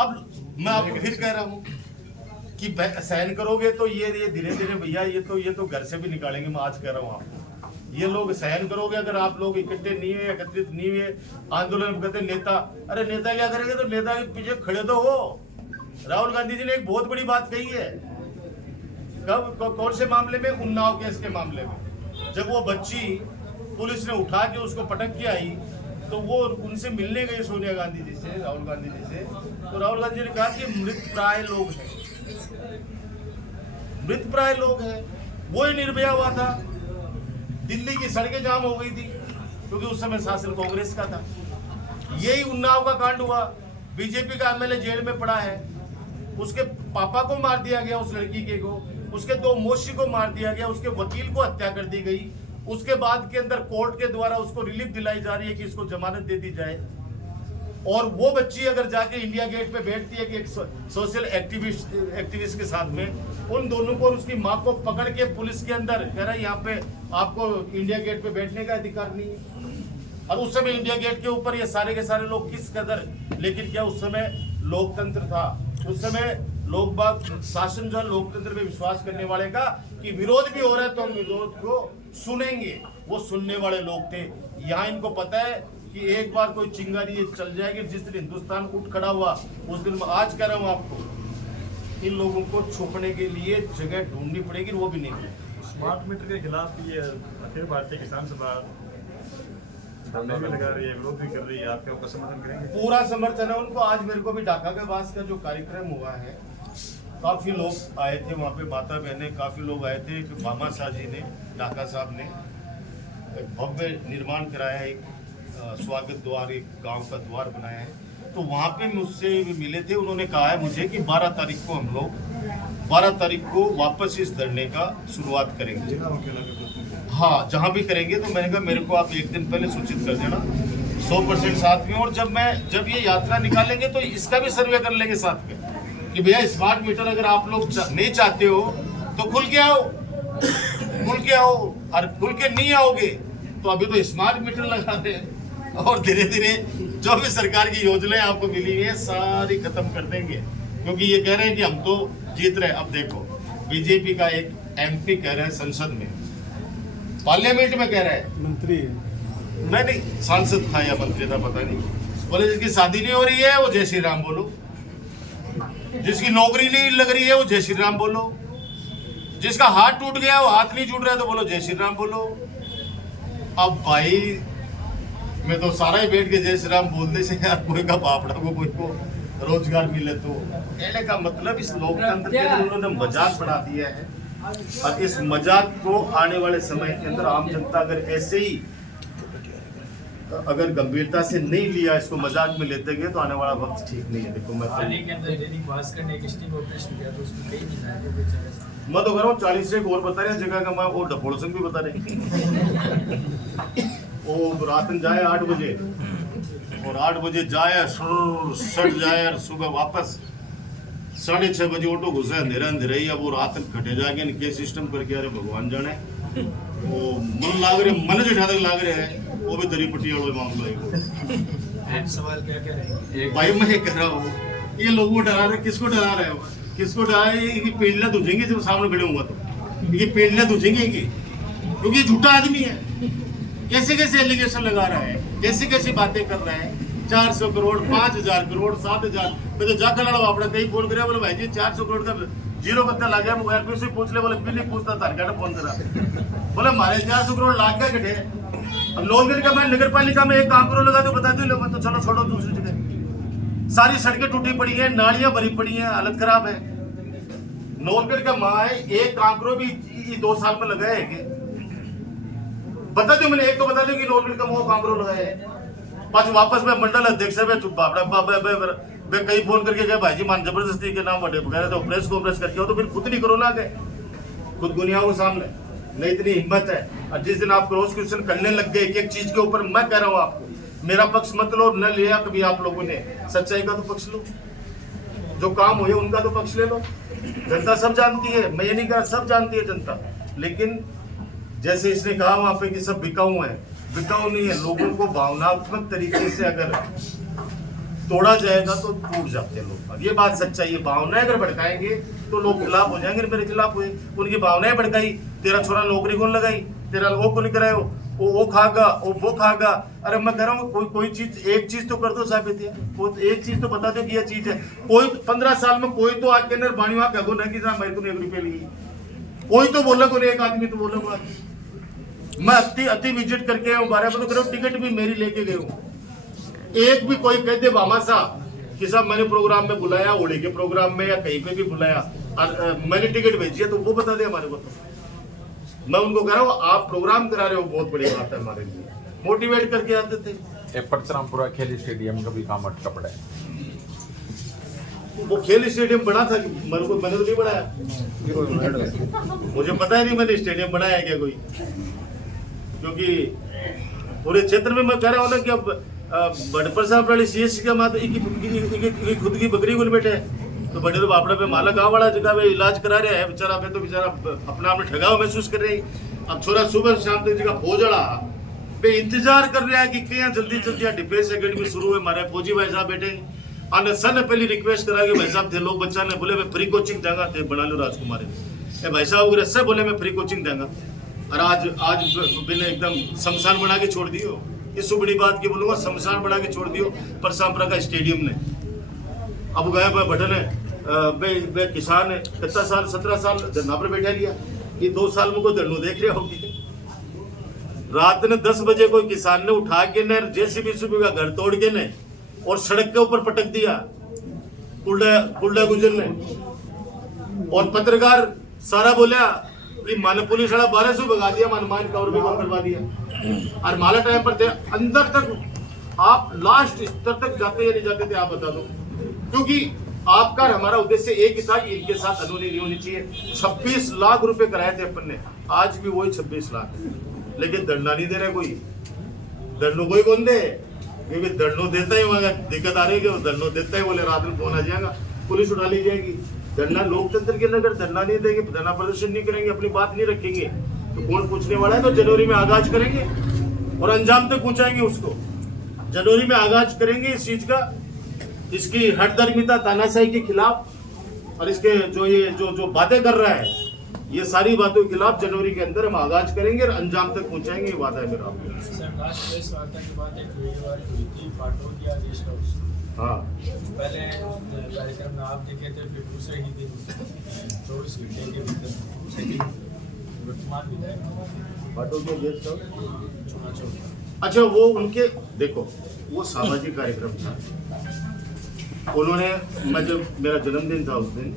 अब मैं आपको फिर कह रहा हूँ कि सहन करोगे तो ये धीरे धीरे भैया ये तो घर से भी निकालेंगे। मैं आज कह रहा हूँ आपको, ये लोग सहन करोगे अगर आप लोग इकट्ठे नहीं हुए, एकत्रित नहीं हुए, आंदोलन करते नेता, अरे नेता क्या करेंगे? तो नेता के पीछे खड़े तो हो। राहुल गांधी जी ने एक बहुत बड़ी बात कही है। कौन से मामले में? उन्नाव केस के मामले में, जब वो बच्ची पुलिस ने उठा के उसको पटक के आई तो वो उनसे मिलने गई सोनिया गांधी जी से, राहुल गांधी जी से, तो राहुल गांधी जी ने कहा कि मृत प्राय लोग हैं, मृत प्राय लोग हैं। वो ही निर्भया हुआ था, दिल्ली की सड़कें जाम हो गई थी क्योंकि उस समय शासन कांग्रेस का था। यही उन्नाव का कांड हुआ, बीजेपी का एमएलए जेल में पड़ा है, उसके पापा को मार दिया गया, उस लड़की के को, उसके 2 मौसी को मार दिया गया, उसके वकील को हत्या कर दी गई। उसके बाद के अंदर कोर्ट के द्वारा उसको रिलीफ दिलाई जा रही है कि इसको जमानत दे दी जाए। और वो बच्ची अगर जाके इंडिया गेट पे बैठती है कि एक सोशल एक्टिविस्ट के साथ में, उन दोनों को, उसकी माँ को पकड़ के पुलिस के अंदर कह रहा है यहाँ पे आपको इंडिया गेट पे बैठने का अधिकार नहीं है। और उस समय इंडिया गेट के ऊपर ये सारे के सारे लोग किस कदर, लेकिन क्या उस समय लोकतंत्र था? उस समय लोग बाग शासन जो लोकतंत्र में विश्वास करने वाले का कि विरोध भी हो रहा है तो हम विरोध को सुनेंगे, वो सुनने वाले लोग थे। यहाँ इनको पता है कि एक बार कोई चिंगारी ये चल जाएगी। जिस दिन हिंदुस्तान उठ खड़ा हुआ उस दिन, मैं आज कह रहा हूँ आपको, इन लोगों को छुपने के लिए जगह ढूंढनी पड़ेगी, वो भी नहीं मिलेगी। स्मार्ट मीटर के खिलाफ ये अखिल भारतीय किसान सभा धरना भी लगा रही है, विरोध भी कर रही है, आपके ऊपर समर्थन करेंगे? पूरा समर्थन है उनको। आज मेरे को भी ढाका के पास का जो कार्यक्रम हुआ है, काफी लोग आए थे वहाँ पे, माता बहने काफी लोग आए थे। मामा शाह जी ने, ढाका साहब ने एक भव्य निर्माण कराया, एक स्वागत द्वार, एक गांव का द्वार बनाया है। तो वहाँ पे मुझसे मिले थे, उन्होंने कहा है मुझे कि 12 तारीख को हम लोग 12 तारीख को वापस इस धरने का शुरुआत करेंगे। हाँ, जहाँ भी करेंगे। तो मैंने कहा मेरे को आप एक दिन पहले सूचित कर देना, 100% साथ में। और जब ये यात्रा निकालेंगे तो इसका भी सर्वे कर लेंगे साथ में कि भैया स्मार्ट मीटर अगर आप लोग नहीं चाहते हो तो खुल के आओ, खुल के आओ। और खुल के नहीं आओगे तो अभी तो स्मार्ट मीटर लगा दे और धीरे धीरे जो भी सरकार की योजनाएं आपको मिली है सारी खत्म कर देंगे। क्योंकि ये कह रहे हैं कि हम तो जीत रहे हैं। अब देखो, बीजेपी का एक एमपी कह रहा है संसद में, पार्लियामेंट में कह रहा है, मंत्री नहीं सांसद था या मंत्री था पता नहीं, बोले जिसकी शादी नहीं हो रही है वो जय श्री राम बोलो, जिसकी नौकरी नहीं लग रही है वो जय श्री राम बोलो, जिसका हाथ टूट गया वो हाथ नहीं जुड़ रहा है तो बोलो जय श्री राम बोलो। अब भाई मैं तो सारा ही बैठ के जय श्री राम बोलने से यार कोई का पापड़ा को कोई को रोजगार मिले तो, कहने का मतलब इस लोकतंत्र के अंदर उन्होंने मजाक बढ़ा दिया है। और इस मजाक को आने वाले समय के अंदर आम जनता अगर ऐसे ही अगर गंभीरता से नहीं लिया, इसको मजाक में लेते गए तो आने वाला वक्त ठीक नहीं है। देखो मैं हाल ही के अंदर दैनिक भास्कर ने एक स्टिंग ऑपरेशन किया तो उसमें कई विधायकों को बेचारे सामने, मैं तो कह रहा हूँ 40 से एक और बता रहे जगह का, मैं और डपोड़ सिंह भी बता रहे वो रात में जाए 8 बजे और 8 बजे जाए सट जाए और सुबह वापस 6:30 बजे ऑटो घुसा, अंधेरा अंधेरा ही। अब वो रात घटे जाके इनके सिस्टम करके, अरे भगवान जाने वो मन लाग रहे, मन जिठा तक लाग रहे हैं वो भी दरी पट्टी वालों मामला है। सवाल क्या कह रहे हैं भाई मैं ये कह रहा हूँ ये लोगों को डरा रहे, किसको डरा रहे हो? किसको डरा रहे कि पेड़ियाँ तुझेंगे जब सामने खड़े होगा तो ये पेड़ियाँ तुझेंगे कि, क्योंकि ये झूठा आदमी है। कैसे कैसे एलिगेशन लगा रहा है, कैसी कैसी बातें कर रहा है। 400 करोड़, 5000 करोड़, 7000। मैं तो जाकर लड़ा अपना कहीं फोन करे, बोले भाई जी 400 करोड़ का जीरो पत्ता लग गया मोबाइल पे, उसे पूछ ले, बोले भी नहीं पूछता तार फोन करा, बोले हमारे 400 करोड़ लाग गया कटे। अब नौगढ़ का मैं नगर पालिका में एक काम करो लगा तो बता दो, तो चलो छोड़ो दूसरी जगह। सारी सड़कें टूटी पड़ी है, नालियां भरी पड़ी हैं, हालत खराब है। नौगढ़ का माँ एक काम करो भी 2 साल में लगाए है, बता दो मैंने एक तो बता दो कि नौगढ़ का वो काम करो लगाए है। पाँच वापस में मंडल अध्यक्ष है कई फोन करके गए भाई जी मान जबरदस्ती के नाम बड़े वगैरह तो प्रेस कॉन्फ्रेंस करके हो तो फिर खुद नहीं करो ना गए, खुद गुनियाओं के सामने नहीं इतनी हिम्मत है। और जिस दिन आप क्रॉस क्वेश्चन करने लग गए एक एक चीज के ऊपर, मैं कह रहा हूँ आपको मेरा पक्ष मत लो, न लिया कभी आप लोगों ने, सच्चाई का तो पक्ष लो, जो काम हुए उनका तो पक्ष ले लो। जनता सब जानती है, मैं ये नहीं कह रहा, सब जानती है जनता। लेकिन जैसे इसने कहा वहां पे कि सब बिकाऊ है, बिकाऊ नहीं है। लोगों को भावनात्मक तरीके से अगर तोड़ा जाएगा तो टूट जाते हैं लोग। ये बात सच्चाई है। भावनाएं अगर भड़काएंगे तो लोग खिलाफ हो जाएंगे। मेरे खिलाफ हुए, उनकी भावनाएं भड़काई, तेरा छोरा नौकरी कौन लगाई, तेरा वो को नहीं करायो, वो खागा, वो खागा। अरे मैं कह रहा हूँ कोई चीज, एक चीज तो कर दो साबित है, वो एक चीज तो बता दो कि यह चीज है। कोई 15 साल में कोई तो आके अंदर बाणी वहां कहो ना कि मेरे को 1 रुपये लिए, कोई तो बोला को एक आदमी तो बोला। मैं अति विजिट करके आया हूँ, 12 तो करो, टिकट भी मेरी लेके गए हूँ। एक भी कोई कहते बामा साहब कि साहब मैंने प्रोग्राम में बुलाया, होली के प्रोग्राम में या कहीं पे भी बुलाया, मैंने टिकट भेजी है, तो वो बता दे हमारे को। तो मैं उनको कह रहा हूँ आप प्रोग्राम करा रहे हो, बहुत बड़ी बात है हमारे लिए, मोटिवेट करके आते थे। परशुरामपुरा खेल स्टेडियम का भी काम अटका पड़ा है। वो खेल स्टेडियम बना था, मैंने तो नहीं बनाया, मुझे पता ही नहीं मैंने स्टेडियम बनाया क्या कोई। क्योंकि पूरे क्षेत्र में मैं कह रहा हूँ ना कि अब बड़पर CSC का मात्र खुद की बकरी गुल बैठे है, तो बड़े तो बापड़ा पे माला गाँव वाला जगह में इलाज करा रहा है बेचारा, पे तो बेचारा अपना आपने ठगा हुआ महसूस कर रही। अब छोरा सुबह शाम तक जगह फौजड़ा पे इंतजार कर रहा है कि क्या जल्दी डिफेंस एकेडमी शुरू है, हमारे फौजी भाई साहब बैठे आने सन पहली रिक्वेस्ट करा कि भाई साहब थे लोग बच्चा ने बोले मैं फ्री कोचिंग देंगा, थे बना लो राजकुमार है भाई साहब वगैरह सब बोले मैं फ्री कोचिंग देंगा, और आज मैंने एकदम शमशान बना के छोड़ दियो। इस बड़ी बात की बोलूंगा, शमशान बना के छोड़ दियो परशुरामपुरा का स्टेडियम ने। अब गए बटन है किसान है, कितना साल 17 साल धरना पर बैठा लिया, ये 2 साल में कोई धरनो देख रहे होगी। रात ने 10 बजे कोई किसान ने उठा के ने JCB का घर तोड़ के ने और सड़क के ऊपर पटक दिया कुल्डा गुजर ने, और पत्रकार सारा बोलिया मान पुलिस वाला 1200 भगा दिया, मान कवर भी बंद करवा दिया। और माला टाइम पर थे, अंदर तक आप लास्ट स्तर तक जाते या नहीं जाते थे आप बता दो। क्योंकि आपका हमारा उद्देश्य एक ही था कि इनके साथ अनहोनी नहीं होनी चाहिए। 26 लाख रुपए कराए थे अपन ने, आज भी वही 26 लाख, लेकिन धरना नहीं दे रहे कोई। धरनो कोई कौन दे, क्योंकि धरनो देता ही वहां दिक्कत आ रही है, धरनो देता ही बोले रात में फोन आ जाएगा, पुलिस उठा ली जाएगी। धरना लोकतंत्र के अंदर धरना नहीं देंगे, धरना प्रदर्शन नहीं करेंगे, अपनी बात नहीं रखेंगे तो कौन पूछने वाला है। तो जनवरी में आगाज करेंगे और अंजाम तक पहुंचाएंगे उसको। जनवरी में आगाज करेंगे इस चीज का, इसकी हठधर्मिता तानाशाही के खिलाफ और इसके जो बातें कर रहा है, ये सारी बातों के खिलाफ जनवरी के अंदर हम आगाज करेंगे और अंजाम तक पहुंचाएंगे, ये वादा है मेरा। सर लास्ट प्रेस वार्ता के बाद एक वीडियो वायरल हुई थी पाटोदिया गेस्ट हाउस। हाँ, पहले कार्यक्रम में आप देखे थे, फिर दूसरे ही दिन 24 घंटे के भीतर वर्तमान विधायक पाटोदिया गेस्ट हाउस, चुना चौक। अच्छा वो उनके देखो वो सामाजिक कार्यक्रम था। उन्होंने, मैं जब मेरा जन्मदिन था उस दिन,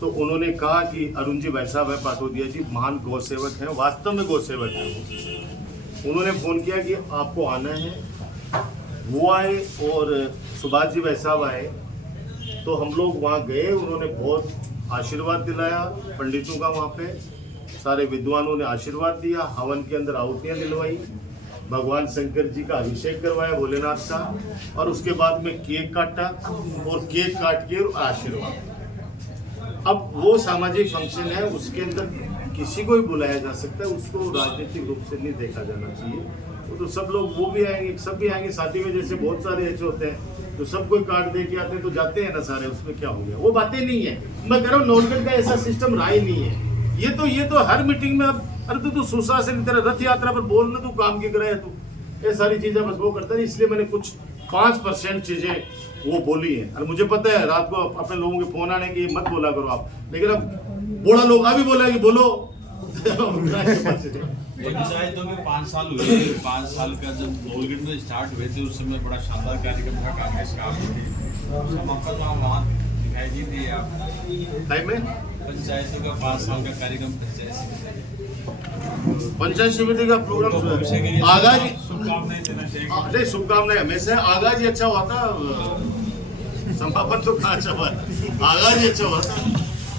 तो उन्होंने कहा कि अरुण जी भाई साहब है पाटोदिया जी महान गौ सेवक हैं, वास्तव में गौ सेवक हैं। उन्होंने फोन किया कि आपको आना है, वो आए और सुभाष जी भाई साहब आए, तो हम लोग वहाँ गए। उन्होंने बहुत आशीर्वाद दिलाया पंडितों का, वहाँ पे सारे विद्वानों ने आशीर्वाद दिया, हवन के अंदर आहुतियाँ दिलवाई, भगवान शंकर जी का अभिषेक करवाया भोलेनाथ का, और उसके बाद में केक काटा और केक काट के आशीर्वाद। अब वो सामाजिक फंक्शन है, उसके अंदर किसी को भी बुलाया जा सकता है, उसको राजनीतिक रूप से नहीं देखा जाना चाहिए। वो तो सब लोग, वो भी आएंगे, सब भी आएंगे साथी में, जैसे बहुत सारे ऐसे होते हैं तो सब कोई कार्ड दे के आते हैं तो जाते हैं ना सारे, उसमें क्या हो गया, वो बातें नहीं है। मैं कह रहा हूँ नौलगढ़ का ऐसा सिस्टम रहा ही नहीं है। ये तो हर मीटिंग में अब अरे तू सुशासन तेरा रथ यात्रा पर बोल ना, तू काम की करे तू, ये सारी चीजें बस वो करता है। इसलिए मैंने कुछ 5% चीजें वो बोली है, और मुझे पता है रात को अपने लोगों के फोन आने की मत बोला करो आप, लेकिन अब बूढ़ा लोग अभी बोला कि बोलो। पंचायतों में 5 साल हुए, 5 साल का जब नौलगढ़ में स्टार्ट हुए थे उस समय बड़ा शानदार कार्यक्रम था, कांग्रेस का वहाँ दिखाई दी थी आप टाइम में पंचायतों का 5 साल का कार्यक्रम पंचायत समिति का प्रोग्राम आगाज शुभकामनाएं देना चाहिए। नहीं, शुभकामनाएं हमेशा, आगाज ही अच्छा हुआ था, समापन तो कहाँ अच्छा हुआ, आगाज ही अच्छा हुआ था,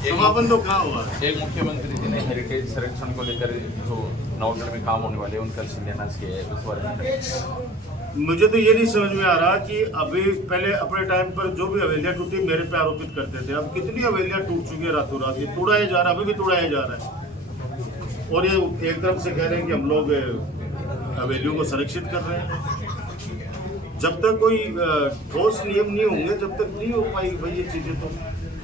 समापन तो कहाँ हुआ। एक मुख्यमंत्री जी ने हेरिटेज संरक्षण को लेकर जो नौलगढ़ में काम होने वाले उनका शिलान्यास किया है, उस बारे में मुझे तो ये नहीं समझ में आ रहा कि अभी पहले अपने टाइम पर जो भी हवेलियाँ टूटी मेरे पे आरोपित करते थे, अब कितनी हवेलियाँ टूट चुकी है रातों रात, ये तोड़ा जा रहा है, अभी भी तोड़ाया जा रहा है। और ये एक तरफ से कह रहे हैं कि हम लोग वैल्यू को संरक्षित कर रहे हैं। जब तक कोई ठोस नियम नहीं होंगे तब तक नहीं हो पाएगी भाई ये चीज़ें। तो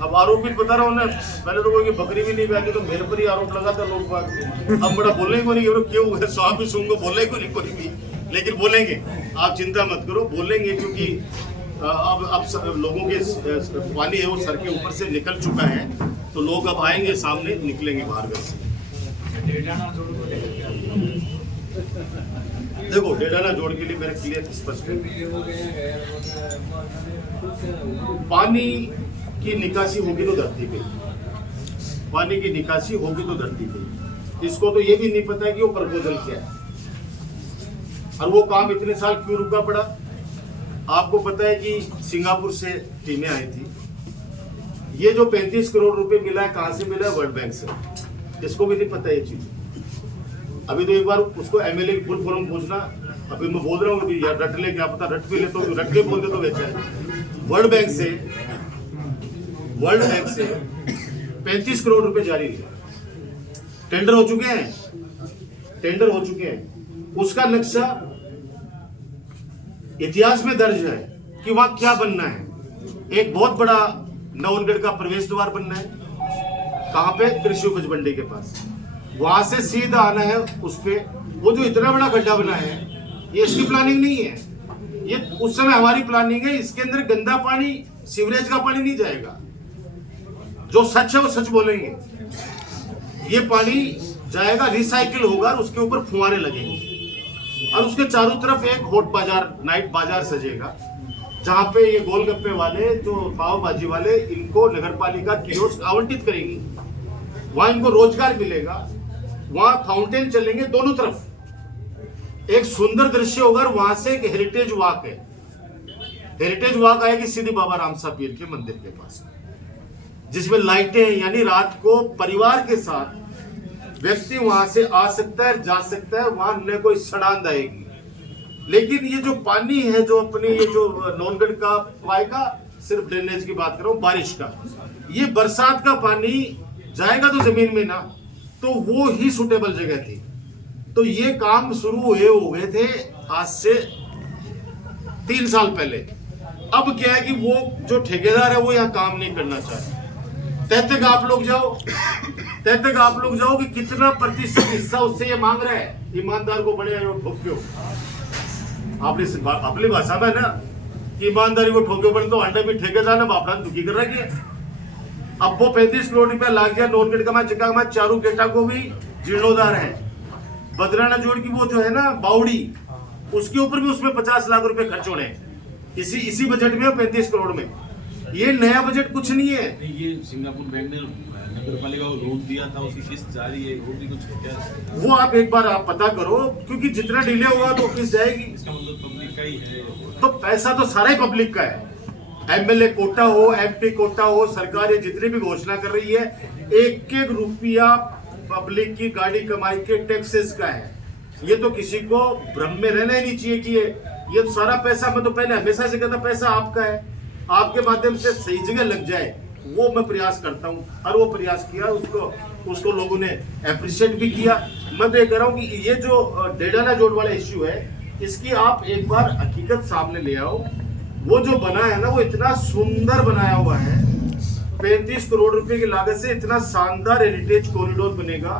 अब आरोपित बता रहा हूँ ना, पहले तो कोई बकरी भी नहीं बैठी तो मेरे पर ही आरोप लगा था लोग बात। अब बड़ा बोलने को नहीं, क्यों स्वामी भी सुन को बोलने को नहीं कोई भी, लेकिन बोलेंगे, आप चिंता मत करो, बोलेंगे। क्योंकि अब लोगों के पानी है वो सर के ऊपर से निकल चुका है, तो लोग अब आएंगे सामने, निकलेंगे बाहर घर से। देखो डेडाना जोड़ के लिए मेरा क्लियर स्पष्ट है, पानी की निकासी होगी तो धरती पे, पानी की निकासी होगी तो धरती पे। इसको तो ये भी नहीं पता है कि वो प्रपोजल क्या है और वो काम इतने साल क्यों रुका पड़ा। आपको पता है कि सिंगापुर से टीमें आई थी, ये जो 35 करोड़ रुपए मिला है कहां से मिला है? वर्ल्ड बैंक से। इसको भी नहीं पता ये चीज। अभी तो एक बार उसको एमएलए की फुल फॉर्म पूछना, अभी मैं बोल रहा हूँ कि यार रट ले, क्या पता रट भी ले तो रट के बोलते तो बेचा है। वर्ल्ड बैंक से 35 करोड़ रुपए जारी है, टेंडर हो चुके हैं। उसका नक्शा इतिहास में दर्ज है कि वहां क्या बनना है। एक बहुत बड़ा नवनगढ़ का प्रवेश द्वार बनना है, कहां पे? कृषि उपज मंडी के पास। वहां से सीधा आना है उस पे। वो जो इतना बड़ा गड्ढा बना है, ये इसकी प्लानिंग नहीं है, ये उस समय हमारी प्लानिंग है। इसके अंदर गंदा पानी, सीवरेज का पानी नहीं जाएगा। जो सच है वो सच बोलेंगे। ये पानी जाएगा, रिसाइकिल होगा और उसके ऊपर फुहारे लगेंगे और उसके चारों तरफ एक हॉट बाजार, नाइट बाजार सजेगा, जहां पे ये गोलगप्पे वाले, जो पाव भाजी वाले, इनको नगरपालिका कियोस्क आवंटित करेगी। वहां इनको रोजगार मिलेगा, वहां फाउंटेन चलेंगे दोनों तरफ, एक सुंदर दृश्य होगा। और वहां से एक हेरिटेज वॉक है, हेरिटेज वॉक आएगी सीधी बाबा रामसा पीर के मंदिर के पास, जिसमें लाइटें, यानी रात को परिवार के साथ व्यक्ति वहां से आ सकता है, जा सकता है, वहां न कोई सड़ांध आएगी। लेकिन ये जो पानी है, जो अपने ये जो नौनगढ़ का पाएगा, सिर्फ ड्रेनेज की बात कर रहा हूं, बारिश का, ये बरसात का पानी जाएगा तो जमीन में ना, तो वो ही सुटेबल जगह थी। तो ये काम शुरू हो गए थे आज से 3 साल पहले। अब क्या है कि वो जो ठेकेदार है वो यहाँ काम नहीं करना चाहते। तब तक आप लोग जाओ कि कितना प्रतिशत हिस्सा उससे ये मांग रहा है। ईमानदार को बड़े ठोक्यो, आपने अपनी भाषा में ना कि ईमानदारी को ठोक्यो बने, तो अंडा भी ठेकेदार ने बापड़ा दुखी कर रखी है। अब वो 35 करोड़ रुपया लाग गया नौनगढ़ का, मैं चका मैं चारू गेटा को भी जीर्णोद्धार है। बदराना जोड़ की वो जो है ना बावड़ी, उसके ऊपर भी उसमें 50 लाख रुपए खर्च होने हैं इसी बजट में, 35 करोड़ में। ये नया बजट कुछ नहीं है। ये सिंगापुर बैंक ने नगरपालिका को लोन दिया था, उसकी किस्त जारी है, वो भी कुछ क्या? वो आप एक बार आप पता करो, क्योंकि जितना डिले होगा तो किस्त जाएगी। इसका मतलब पब्लिक का ही है, तो पैसा तो सारा ही पब्लिक का है। एमएलए कोटा हो, एमपी कोटा हो, सरकार ये जितनी भी घोषणा कर रही है, एक एक रुपया पब्लिक की गाड़ी कमाई के टैक्सेस का है। ये तो किसी को भ्रम में रहना ही नहीं चाहिए कि ये सारा पैसा, मैं तो पहले हमेशा से कहता पैसा आपका है, आपके माध्यम से सही जगह लग जाए, वो मैं प्रयास करता हूँ। और वो प्रयास किया, उसको लोगों ने अप्रिशिएट भी किया। मैं तो ये कह रहा हूँ कि ये जो डेडाना जोड़ वाला इश्यू है, इसकी आप एक बार हकीकत सामने ले आओ। वो जो बना है ना, वो इतना सुंदर बनाया हुआ है, 35 करोड़ रुपए की लागत से इतना शानदार हेरिटेज कॉरिडोर बनेगा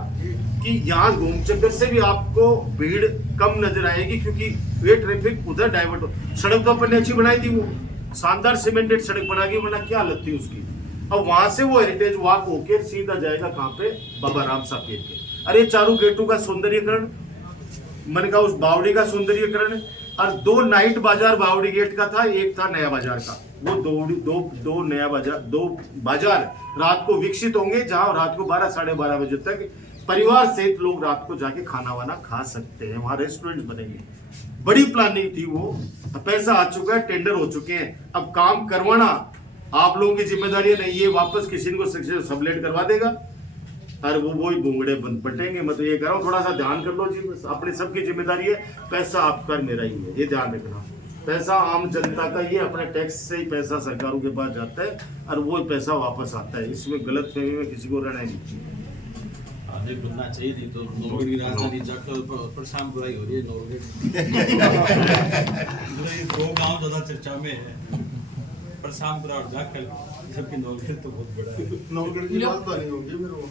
कि यहाँ घूम चक्कर से भी आपको भीड़ कम नजर आएगी, क्योंकि वे ट्रैफिक उधर डाइवर्ट हो। सड़क तो अपन ने अच्छी बनाई थी, वो शानदार सीमेंटेड सड़क बना दी, वरना क्या हालत थी उसकी। अब वहां से वो हेरिटेज वॉक होके सीधा जाएगा कहाँ पे? बाबा रामसा पीर के। अरे चारू गेटों का सौंदर्यकरण, मैंने कहा उस बावड़ी का सौंदर्यकरण, और 2 नाइट बाजार बावड़ी गेट का था, एक था नया बाजार का। वो दो नया बाजार, 2 बाजार रात को विकसित होंगे, जहां रात को 12 साढ़े 12 बजे तक परिवार सहित लोग रात को जाके खाना वाना खा सकते हैं। वहां रेस्टोरेंट बनेंगे। बड़ी प्लानिंग थी वो, पैसा आ चुका है, टेंडर हो चुके हैं। अब काम करवाना आप लोगों की जिम्मेदारी है। नहीं ये वापस किसी को सबलेट करवा देगा और वो ही घूंगड़े बंद पटेंगे। मैं तो ये कह रहा हूँ, थोड़ा सा ध्यान कर लो जी, अपनी सबकी जिम्मेदारी है। पैसा आपका मेरा ही है, ये ध्यान रखना। पैसा आम जनता का ही है, अपने टैक्स से ही पैसा सरकारों के पास जाता है और वो पैसा वापस आता है। इसमें गलत फहमी में किसी को रहना नहीं चाहिए। हमें बनना चाहिए थी। तो नौगढ़ की राजधानी जाकर पर शाम बुराई हो रही है नौगढ़ दो गांव ज़्यादा चर्चा में है, पर शाम बुरा और जाकर, जबकि नौगढ़ तो बहुत बड़ा है। नौगढ़ की बात नहीं होगी फिर वो